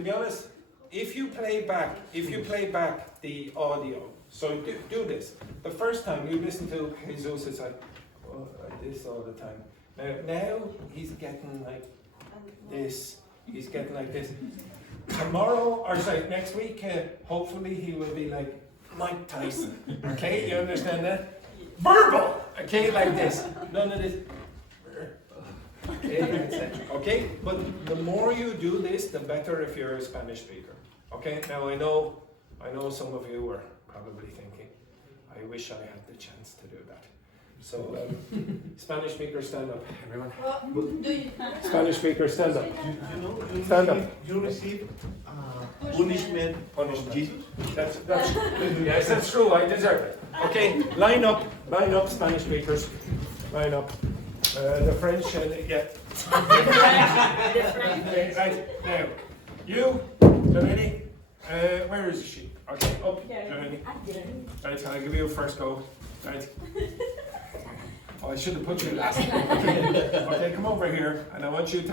be honest, if you play back the audio, so do this. The first time you listen to Jesus, it's like, oh, like this all the time. Now he's getting like this. He's getting like this. Tomorrow, or sorry, next week, hopefully he will be like Mike Tyson. Okay, you understand that? Verbal. Okay, like this. None of this. Okay, that's it. Okay, but the more you do this, the better if you're a Spanish speaker. Okay, now I know some of you are probably thinking, I wish I had the chance to do that. So, Spanish speakers, stand up, everyone. Spanish speakers, stand up. Stand up. You receive punishment from Jesus. That's yes, that's true. I deserve it. Okay, line up, Spanish speakers, line up. The French, yeah. Okay, right now, you, Yareni, where is she? Okay, up, Yareni. Right, I'll give you a first go. Right. Oh, I should have put you last. Okay, come over here, and I want you to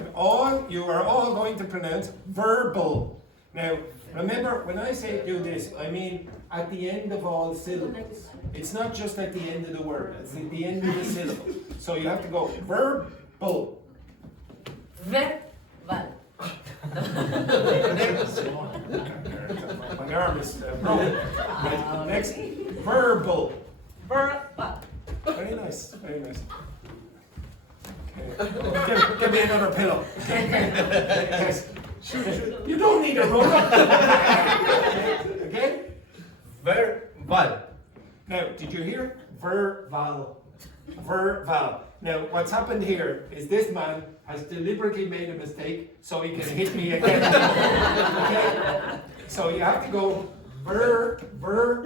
you are all going to pronounce verbal. Now, remember, when I say do this, I mean at the end of all syllables. It's not just at the end of the word, it's at the end of the syllable. So you have to go verbal. Verbal. My arm is broken. Right. Next, verbal. Verbal. Very nice, very nice. Okay. Give me another pillow. Yes. You don't need a roll up. Again? Verbal. Now, did you hear? Verbal. Verbal. Now, what's happened here is this man has deliberately made a mistake so he can hit me again. Okay? So you have to go verbal.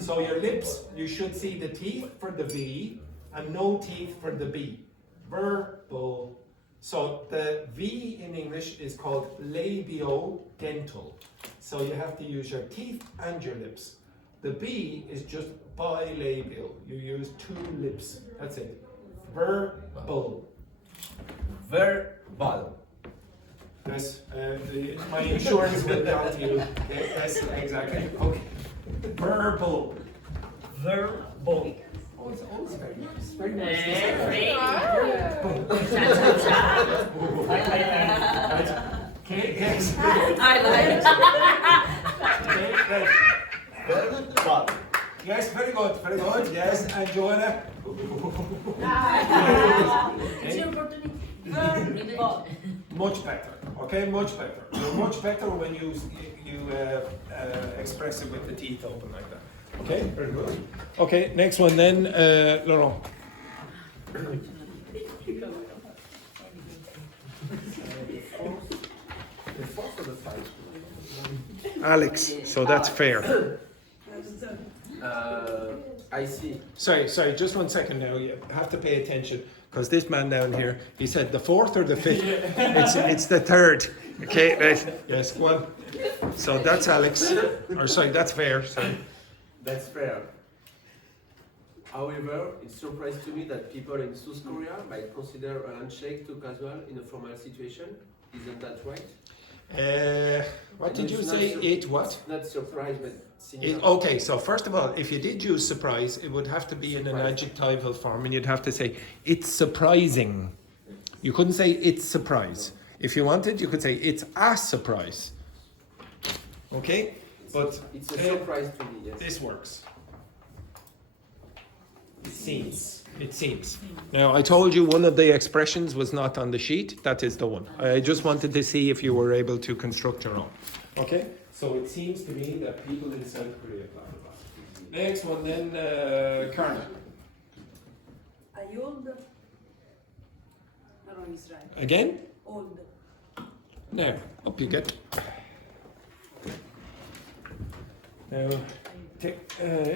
So your lips, you should see the teeth for the V and no teeth for the B. Verbal. So the V in English is called labiodental. So you have to use your teeth and your lips. The B is just bilabial. You use two lips. That's it. Verbal. Verbal. Yes, my insurance will come to you. Yes, exactly. Okay. Verbal. Verbal. Oh, it's always very nice. Very nice. Okay, yes. I like it. Okay, right. Verbal. Yes, very good, very good. Yes, and Joanna. It's your opportunity. Verbal. Much better. Okay, much better. You're much better when you express it with the teeth open like that. Okay, very good. Okay, next one then, Laurent. Alex, so that's fair. I see. Sorry, just 1 second now. You have to pay attention because this man down here, he said the fourth or the fifth. It's the third. Okay, right. Yes, go on. So that's Alex. Or sorry, that's fair. Sorry. That's fair. However, it's surprising to me that people in South Korea might consider a handshake too casual in a formal situation. Isn't that right? What And did you it's say? not It what? Not surprise, but similar. Okay, so first of all, if you did use surprise, it would have to be in an adjectival form, and you'd have to say, it's surprising. You couldn't say, it's surprise. If you wanted, you could say, it's a surprise. Okay? But It's a surprise to me, yes. this works. It seems. It seems. Now, I told you one of the expressions was not on the sheet. That is the one. I just wanted to see if you were able to construct your own. Okay? So it seems to me that people in South Korea, blah, blah, blah. Next one then, Carla. I old. No, it's right. Again? Old. Now, up you get. Now, take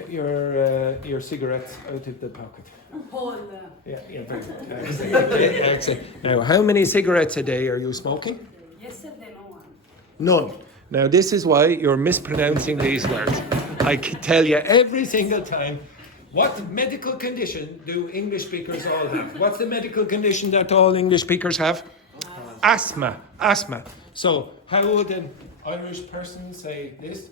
your cigarettes out of the pocket. Paul. Yeah, very good. Excellent. Excellent. Now, how many cigarettes a day are you smoking? Yesterday, no one. None. Now, this is why you're mispronouncing these words. I can tell you every single time. What medical condition do English speakers all have? What's the medical condition that all English speakers have? Asthma. Asthma. So, how would an Irish person say this?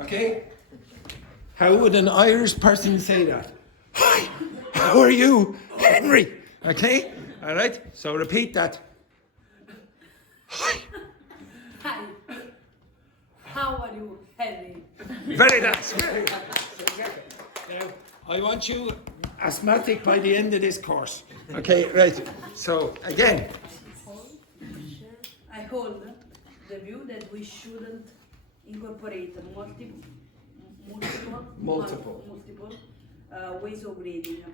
Okay? How would an Irish person say that? Hi, how are you, Henry? Okay? All right? So repeat that. Hi. Hi. How are you, Henry? Very nice. Very nice. Now, I want you asthmatic by the end of this course. Okay, right. So, again. I hold the view that we shouldn't incorporate multiple ways of reading.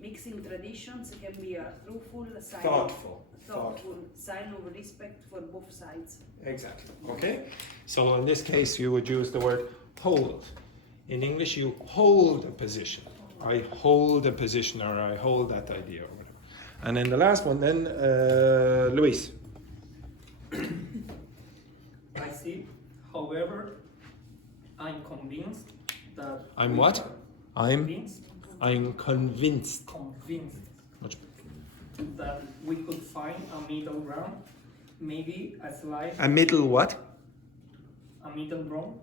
Mixing traditions can be a truthful sign, Thoughtful sign of respect for both sides. Exactly. Okay? So, in this case, you would use the word hold. In English, you hold a position. I hold a position, or I hold that idea, or whatever. And then the last one, then, Luis. I see. However, I'm convinced that. I'm what? Convinced. I'm convinced. Convinced Much. that we could find a middle ground, maybe a slight. A middle what? A middle ground.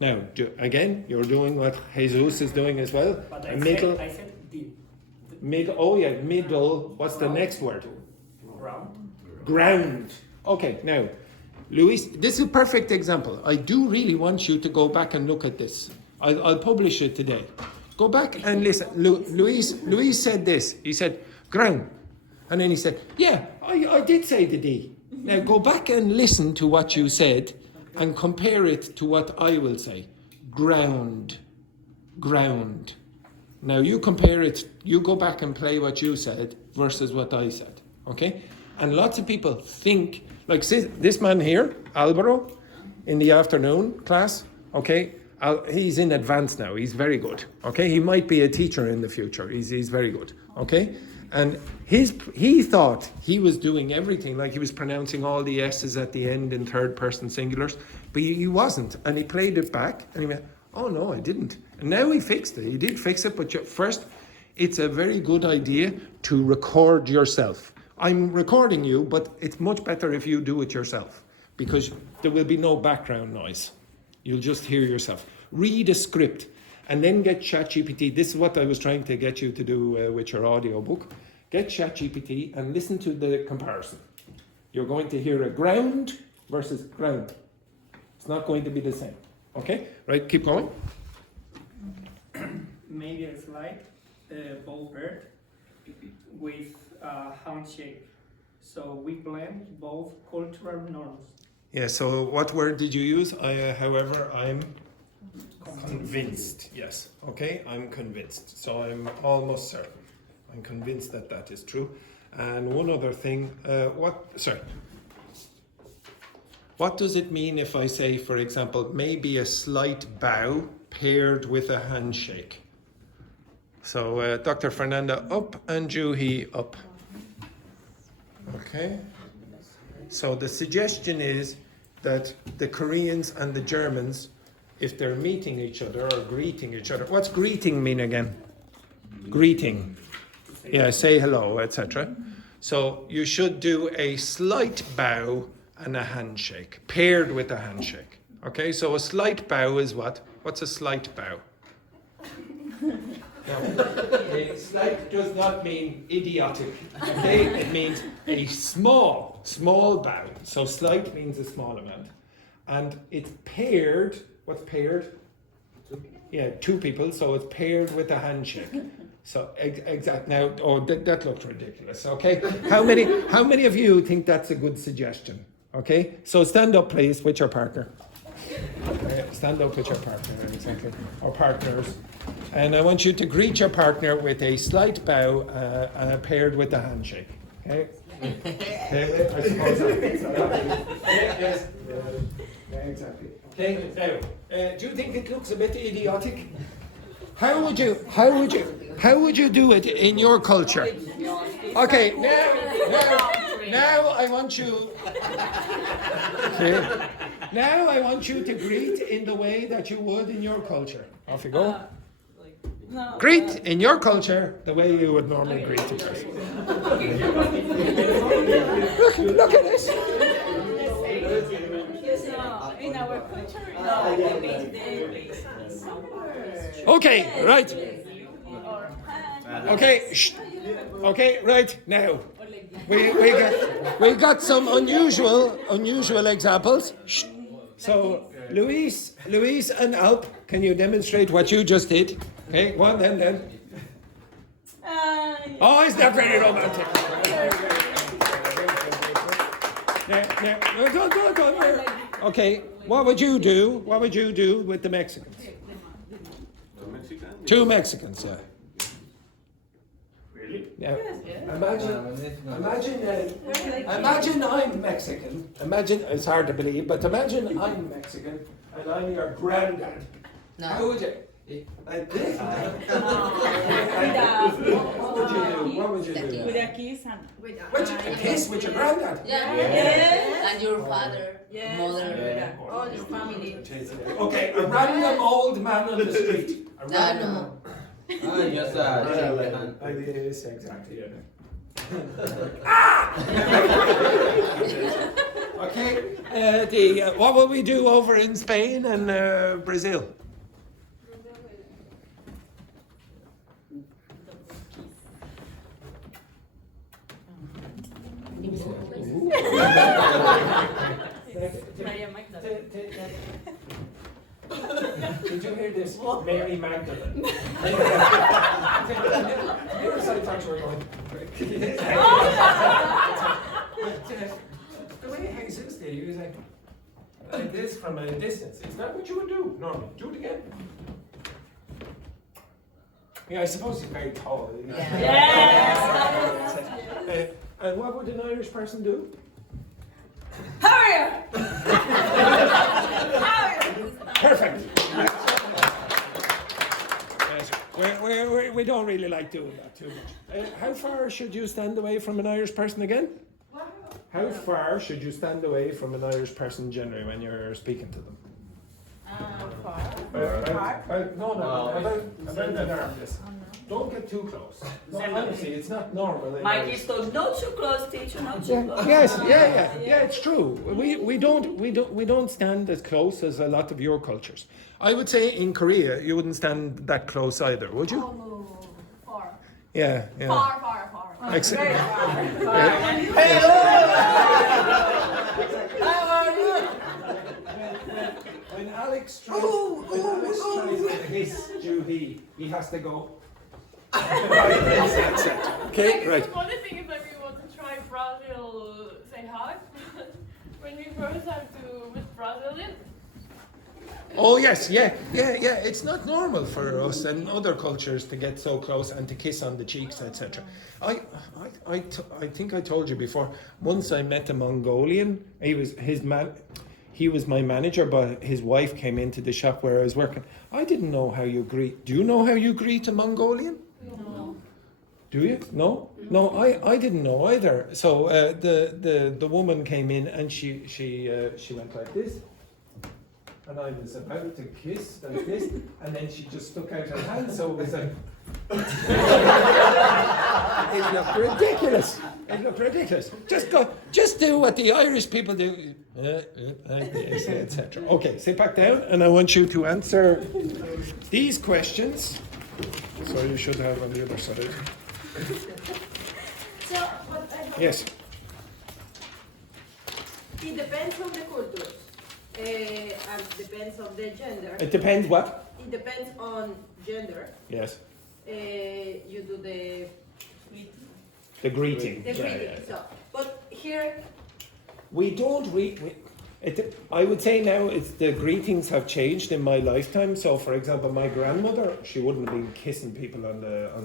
Now, again, you're doing what Jesus is doing as well. But A middle. I said the Middle. Oh yeah, middle. What's the next word? ground. Ground. Okay, now, Luis, this is a perfect example. I do really want you to go back and look at this. I'll publish it today. Go back and listen. Luis said this. He said, ground. And then he said, yeah, I did say the D. Now go back and listen to what you said and compare it to what I will say. Ground. Ground. Now you compare it, you go back and play what you said versus what I said. Okay? And lots of people think, like this man here, Alvaro, in the afternoon class, okay? He's in advance now. He's very good. Okay, he might be a teacher in the future. He's very good. Okay, and he thought he was doing everything, like he was pronouncing all the S's at the end in third person singulars, but he wasn't. And he played it back, and he went, "Oh no, I didn't." And now he fixed it. He did fix it, but first, it's a very good idea to record yourself. I'm recording you, but it's much better if you do it yourself because there will be no background noise. You'll just hear yourself. Read a script and then get ChatGPT. This is what I was trying to get you to do with your audio book. Get ChatGPT and listen to the comparison. You're going to hear a ground versus ground. It's not going to be the same. Okay? Right, keep going. Maybe a slight ball bird with a handshake. So we blend both cultural norms. Yeah, so what word did you use? However, I'm convinced. Yes, okay, I'm convinced. So I'm almost certain. I'm convinced that that is true. And one other thing, What does it mean if I say, for example, maybe a slight bow paired with a handshake? So Dr. Fernanda up and Juhi up. Okay. So the suggestion is that the Koreans and the Germans, if they're meeting each other or greeting each other, what's greeting mean again? Greeting. Yeah, say hello, etc. So you should do a slight bow and a handshake, paired with a handshake. Okay, so a slight bow is what? What's a slight bow? Now, a slight does not mean idiotic. Okay, it means a small bow. So slight means a small amount. And it's paired, what's paired? Yeah, two people, so it's paired with a handshake. So exact now. Oh, that looks ridiculous. Okay, how many of you think that's a good suggestion? Okay, so stand up, please, with your partner. Stand up with your partner, exactly, or partners, and I want you to greet your partner with a slight bow, paired with a handshake. Okay. Okay. I suppose. Yes. Yeah, exactly. Okay. Now, do you think it looks a bit idiotic? How would you do it in your culture? Okay, now I want you. Okay. Now I want you to greet in the way that you would in your culture. Off you go. Greet in your culture the way you would normally greet a person. Look at this. In our culture, Okay, right. Okay, shh. Okay, right now. We got some unusual examples. Shh. So Luis and Alp, can you demonstrate what you just did? Okay, go on then. Oh, it's not very romantic. Go. Okay, what would you do? What would you do with the Mexicans? Two Mexicans, yeah. Really? Yeah. Imagine I'm Mexican. Imagine, it's hard to believe, but imagine I'm Mexican and I'm your granddad. No. How would you? Like this? What would you do? with a kiss and A kiss with your granddad? Yeah. Yes. And your father, Yes. mother. all your family. Okay, a random old man on the street. A random No. Just like this, exactly. Yeah. Okay, what will we do over in Spain and Brazil? Maria Magdalene. Did you hear this? Mary Magdalene. Yes, I thought you were going. The way Jesus did, he was like this from a distance. Is that what you would do normally? Do it again. Yeah, I suppose he's very tall. You know? Yes. And what would an Irish person do? How are you? Perfect. Yes, we don't really like doing that too much. How far should you stand away from an Irish person again? How far should you stand away from an Irish person generally when you're speaking to them? Far. No, about an arm. Don't get too close. No, honestly, it's not normal. Mike is told not too close, teacher, not too close. Yes, yeah, it's true. We don't stand as close as a lot of your cultures. I would say in Korea you wouldn't stand that close either, would you? Oh no, far. Yeah. Far. Excellent. When Alex tries to hiss Juhi, he has to go. Okay, right. The funny thing is that we want to try Brazil say hi. When we first had to with Brazilian, Oh yes, yeah. It's not normal for us and other cultures to get so close and to kiss on the cheeks, etc. I think I told you before. Once I met a Mongolian. He was my manager, but his wife came into the shop where I was working. I didn't know how you greet. Do you know how you greet a Mongolian? No. Do you? No, I didn't know either. So the woman came in and she went like this. And I was about to kiss like this, and then she just stuck out her hand, so it was like... It looked ridiculous. Just do what the Irish people do, etc. Okay, sit back down, and I want you to answer these questions. So you should have on the other side. So, but I have, Yes. it depends on the cultures. And depends on the gender. It depends what? It depends on gender. Yes. You do the greeting. greeting. So, but here, We don't I would say now the greetings have changed in my lifetime. So, for example, my grandmother, she wouldn't have been kissing people on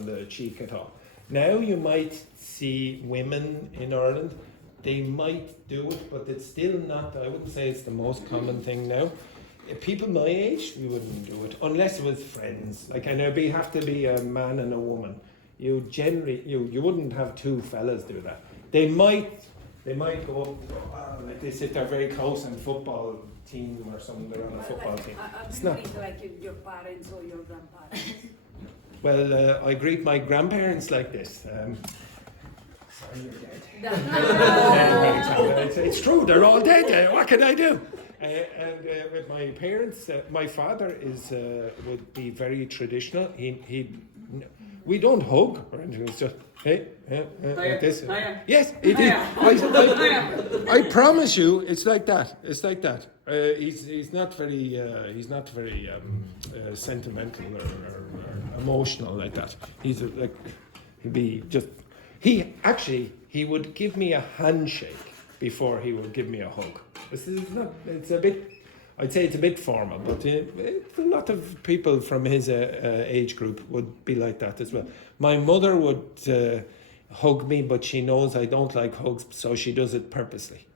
the cheek at all. Now you might see women in Ireland. They might do it, but it's still not. I wouldn't say it's the most common thing now. People my age, we wouldn't do it unless it was friends. Like, and it'd have to be a man and a woman. You generally, you wouldn't have two fellas do that. They might go up like this if they're very close in football team or something. They're on a football team. It's not. Like your parents or your grandparents. Well, I greet my grandparents like this. Sorry, you're dead. It's true. They're all dead. What can I do? And with my parents, my father would be very traditional. We don't hug or anything. It's just like this. Yes, it is. I promise you, it's like that. It's like that. He's not very sentimental or emotional like that. He's like he would give me a handshake before he would give me a hug. I'd say it's a bit formal, but a lot of people from his age group would be like that as well. My mother would hug me, but she knows I don't like hugs, so she does it purposely.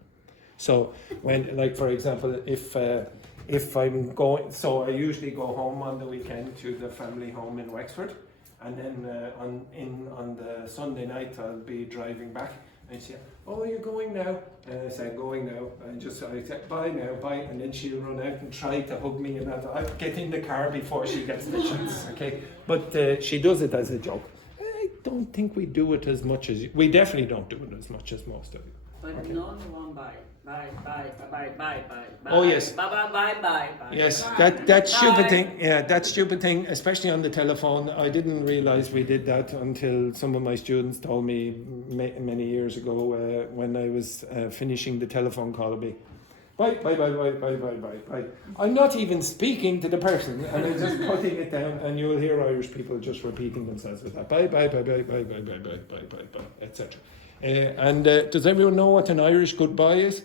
So when, like for example, if I'm going, so I usually go home on the weekend to the family home in Wexford, and then on the Sunday night I'll be driving back. And she said, "Oh, you're going now?" And I said, "Going now." And I said, "Bye now, bye." And then she'll run out and try to hug me, and I'll get in the car before she gets the chance. Okay, but she does it as a joke. I don't think we do it as much as we definitely don't do it as much as most of you. But Okay. not one bye. Bye. Oh, yes. Bye. Yes, that stupid thing. Yeah, that stupid thing, especially on the telephone. I didn't realize we did that until some of my students told me many years ago when I was finishing the telephone call. It'd be bye. I'm not even speaking to the person, and I'm just putting it down, and you'll hear Irish people just repeating themselves with that. Bye, etc. Does everyone know what an Irish goodbye is?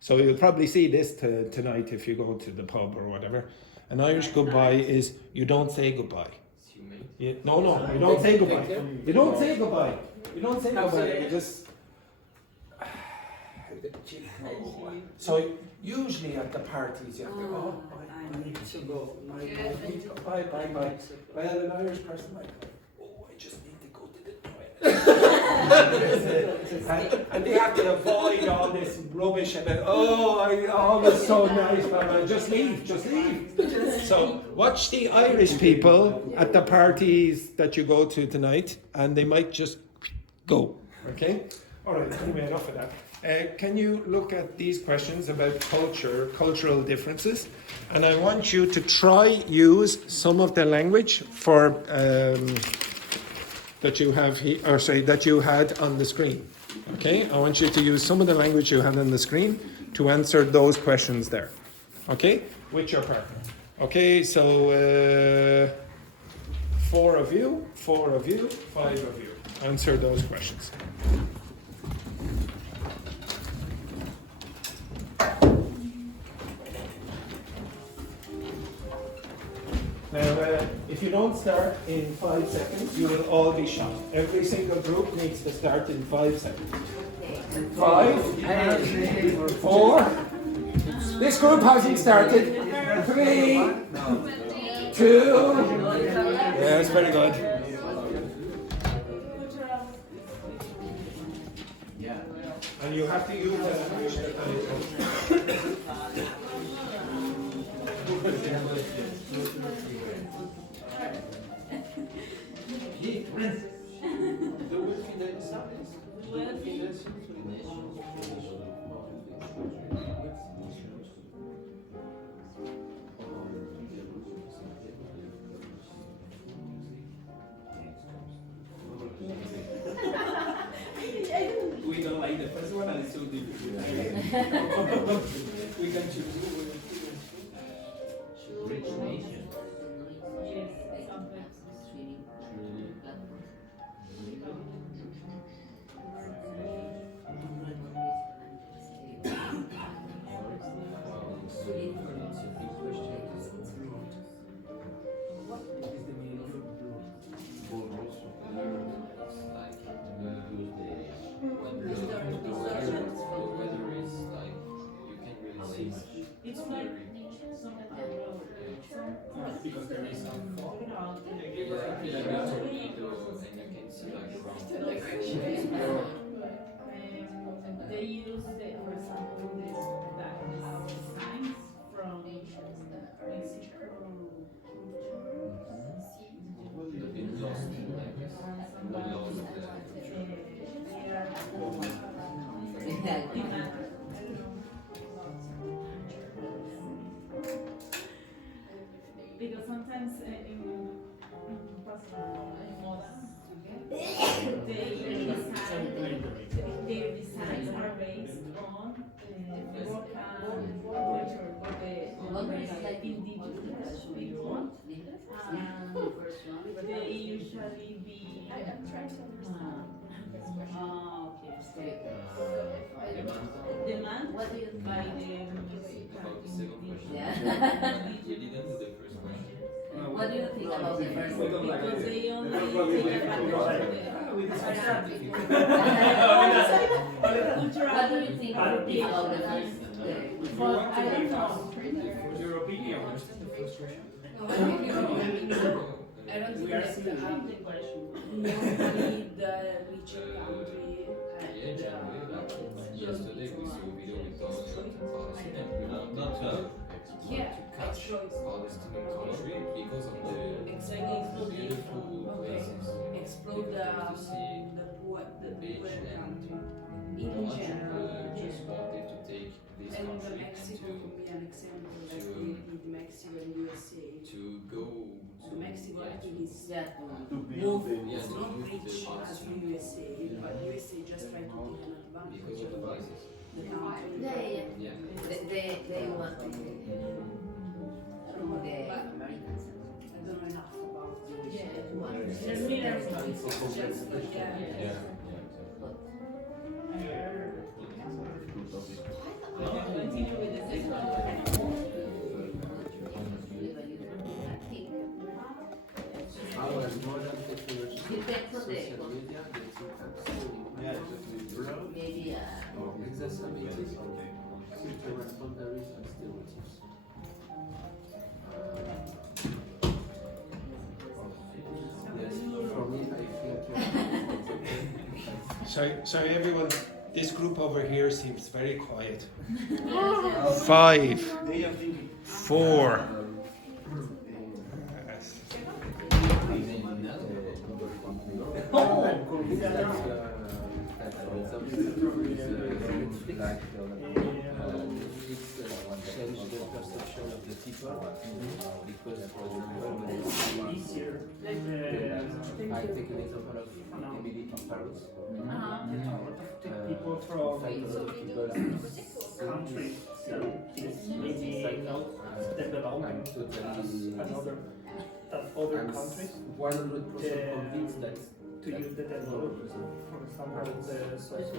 So you'll probably see this tonight if you go to the pub or whatever. An Irish goodbye is you don't say goodbye. No, you don't say goodbye. You don't say goodbye. You just... So usually at the parties you have to go, I need to go. bye. Well, an Irish person might go, "Oh, I just need to go to the toilet." and they have to avoid all this rubbish about, "Oh, it's so nice, but just leave. So watch the Irish people at the parties that you go to tonight, and they might just go. Okay? All right, anyway, enough of that. Can you look at these questions about cultural differences? And I want you to try use some of the language for that you have here, or sorry, that you had on the screen. Okay, I want you to use some of the language you had on the screen to answer those questions there. Okay, with your partner. Okay, so 4 of you, 5 of you. Answer those questions. Now, if you don't start in 5 seconds, you will all be shot. Every single group needs to start in 5 seconds. 5, 4. This group hasn't started. 3, 2. Yes, very good. And you have to use the We don't like the first one and it's so difficult. We can choose. Rich nation. Yes, sometimes. It's like Because there is some fall around. They use, for example, our signs from Mexico because sometimes in moda, their designs are based on the indigenous people. They usually be demand by the What do you think about the first one? because they only take advantage What do you think about the first? But I don't know. Your opinion. I don't think We are that still The question. normally the richer country Yesterday we saw a video with Palestinian not to catch Palestinian country because of the beautiful places. explode to see the poor beach and in much general. just wanted to take this And country Mexico and could be an example like to- we did Mexico and USA. to go So Mexico I think is To move, build the it's not to rich the as USA, but USA just try to take an advantage because of the prices. the country. Yeah. They want the Americans. I don't know enough about There's millions of continue with the second one. Our modern technology, Depends on the- social media, the two have Maybe exacerbated cultural boundaries and stereotypes. Yes, for me, I think Sorry, everyone. This group over here seems very quiet. 5, 4. Yes. change the perception of the people because, for example, when Easier. I take an example of Emily in Paris. People from countries that is maybe not developing as other countries 100% convinced that to use the technology. For example, the social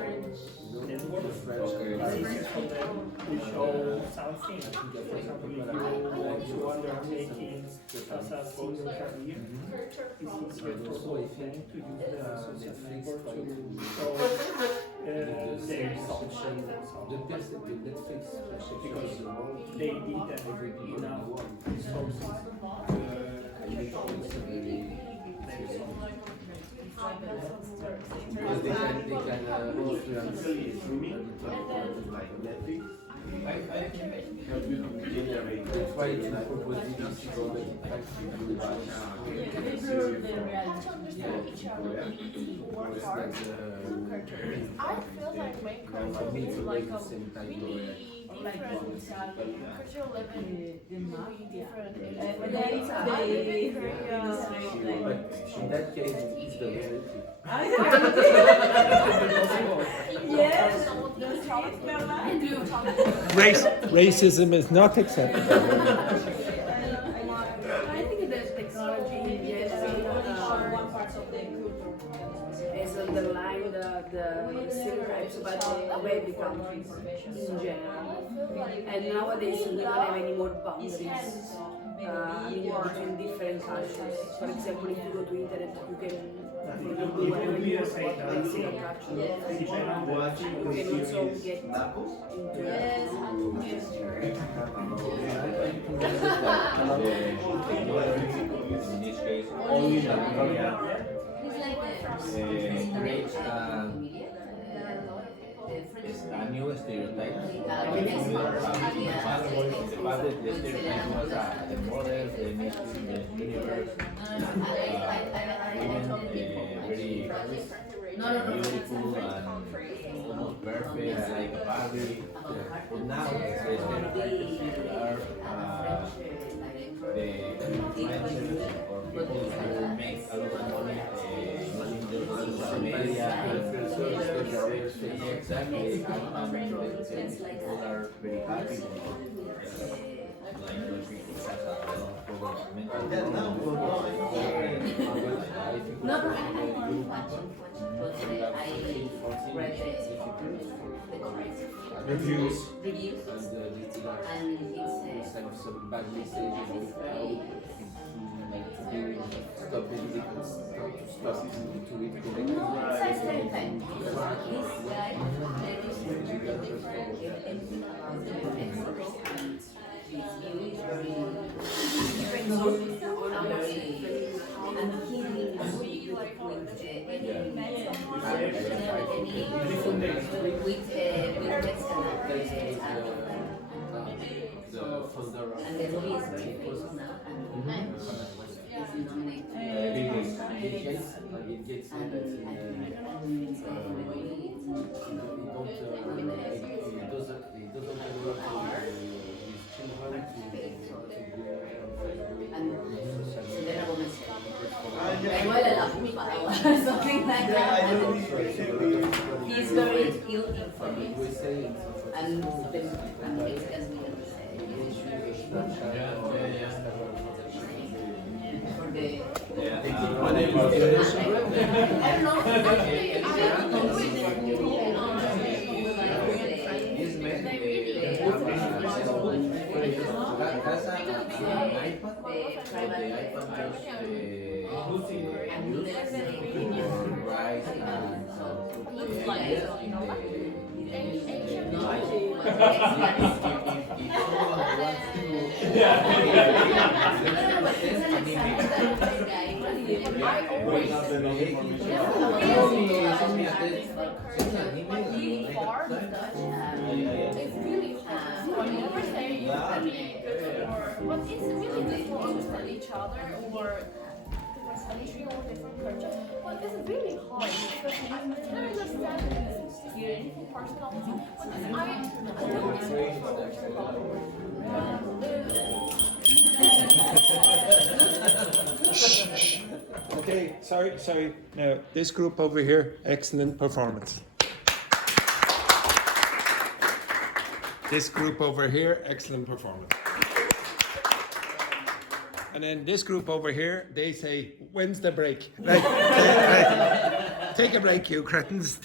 network the French are easier for them to show something. For example, if you want to undertaking as a single career. It's easier for both men to use the social network to solve their consumption because they didn't have enough resources. Because they can go freelance. Like Netflix. That's why it's proposed to go back I feel like main culture is like a really different culture living really different. But in that case, it's the reality. Racism is not acceptable. I think that technology, yes, one part of the culture is underlying the stereotypes about Arabic countries in general. And nowadays we don't have any more boundaries between different cultures. For example, if you go to internet, you can do whatever you want with a single caption. You can also get In this case, only the creates a new stereotype. In the past, the stereotype was the model, the universe, very beautiful and almost perfect, like a Barbie. But now, the stereotypes are the influencers or people who make a lot of money using their social media. Exactly. People are very happy. Like those people that have a lot of mental reviews. And it's kind of some bad messages of how stop it, stop to it correctly. Something like that. He's very ill-informed and basically But it's really difficult to understand each other or different country or different culture. But it's really hard because I can understand this personality, but I don't Okay, sorry. Now, this group over here, excellent performance. This group over here, excellent performance. And then this group over here, they say, when's the break? Right. Take a break, you cretins.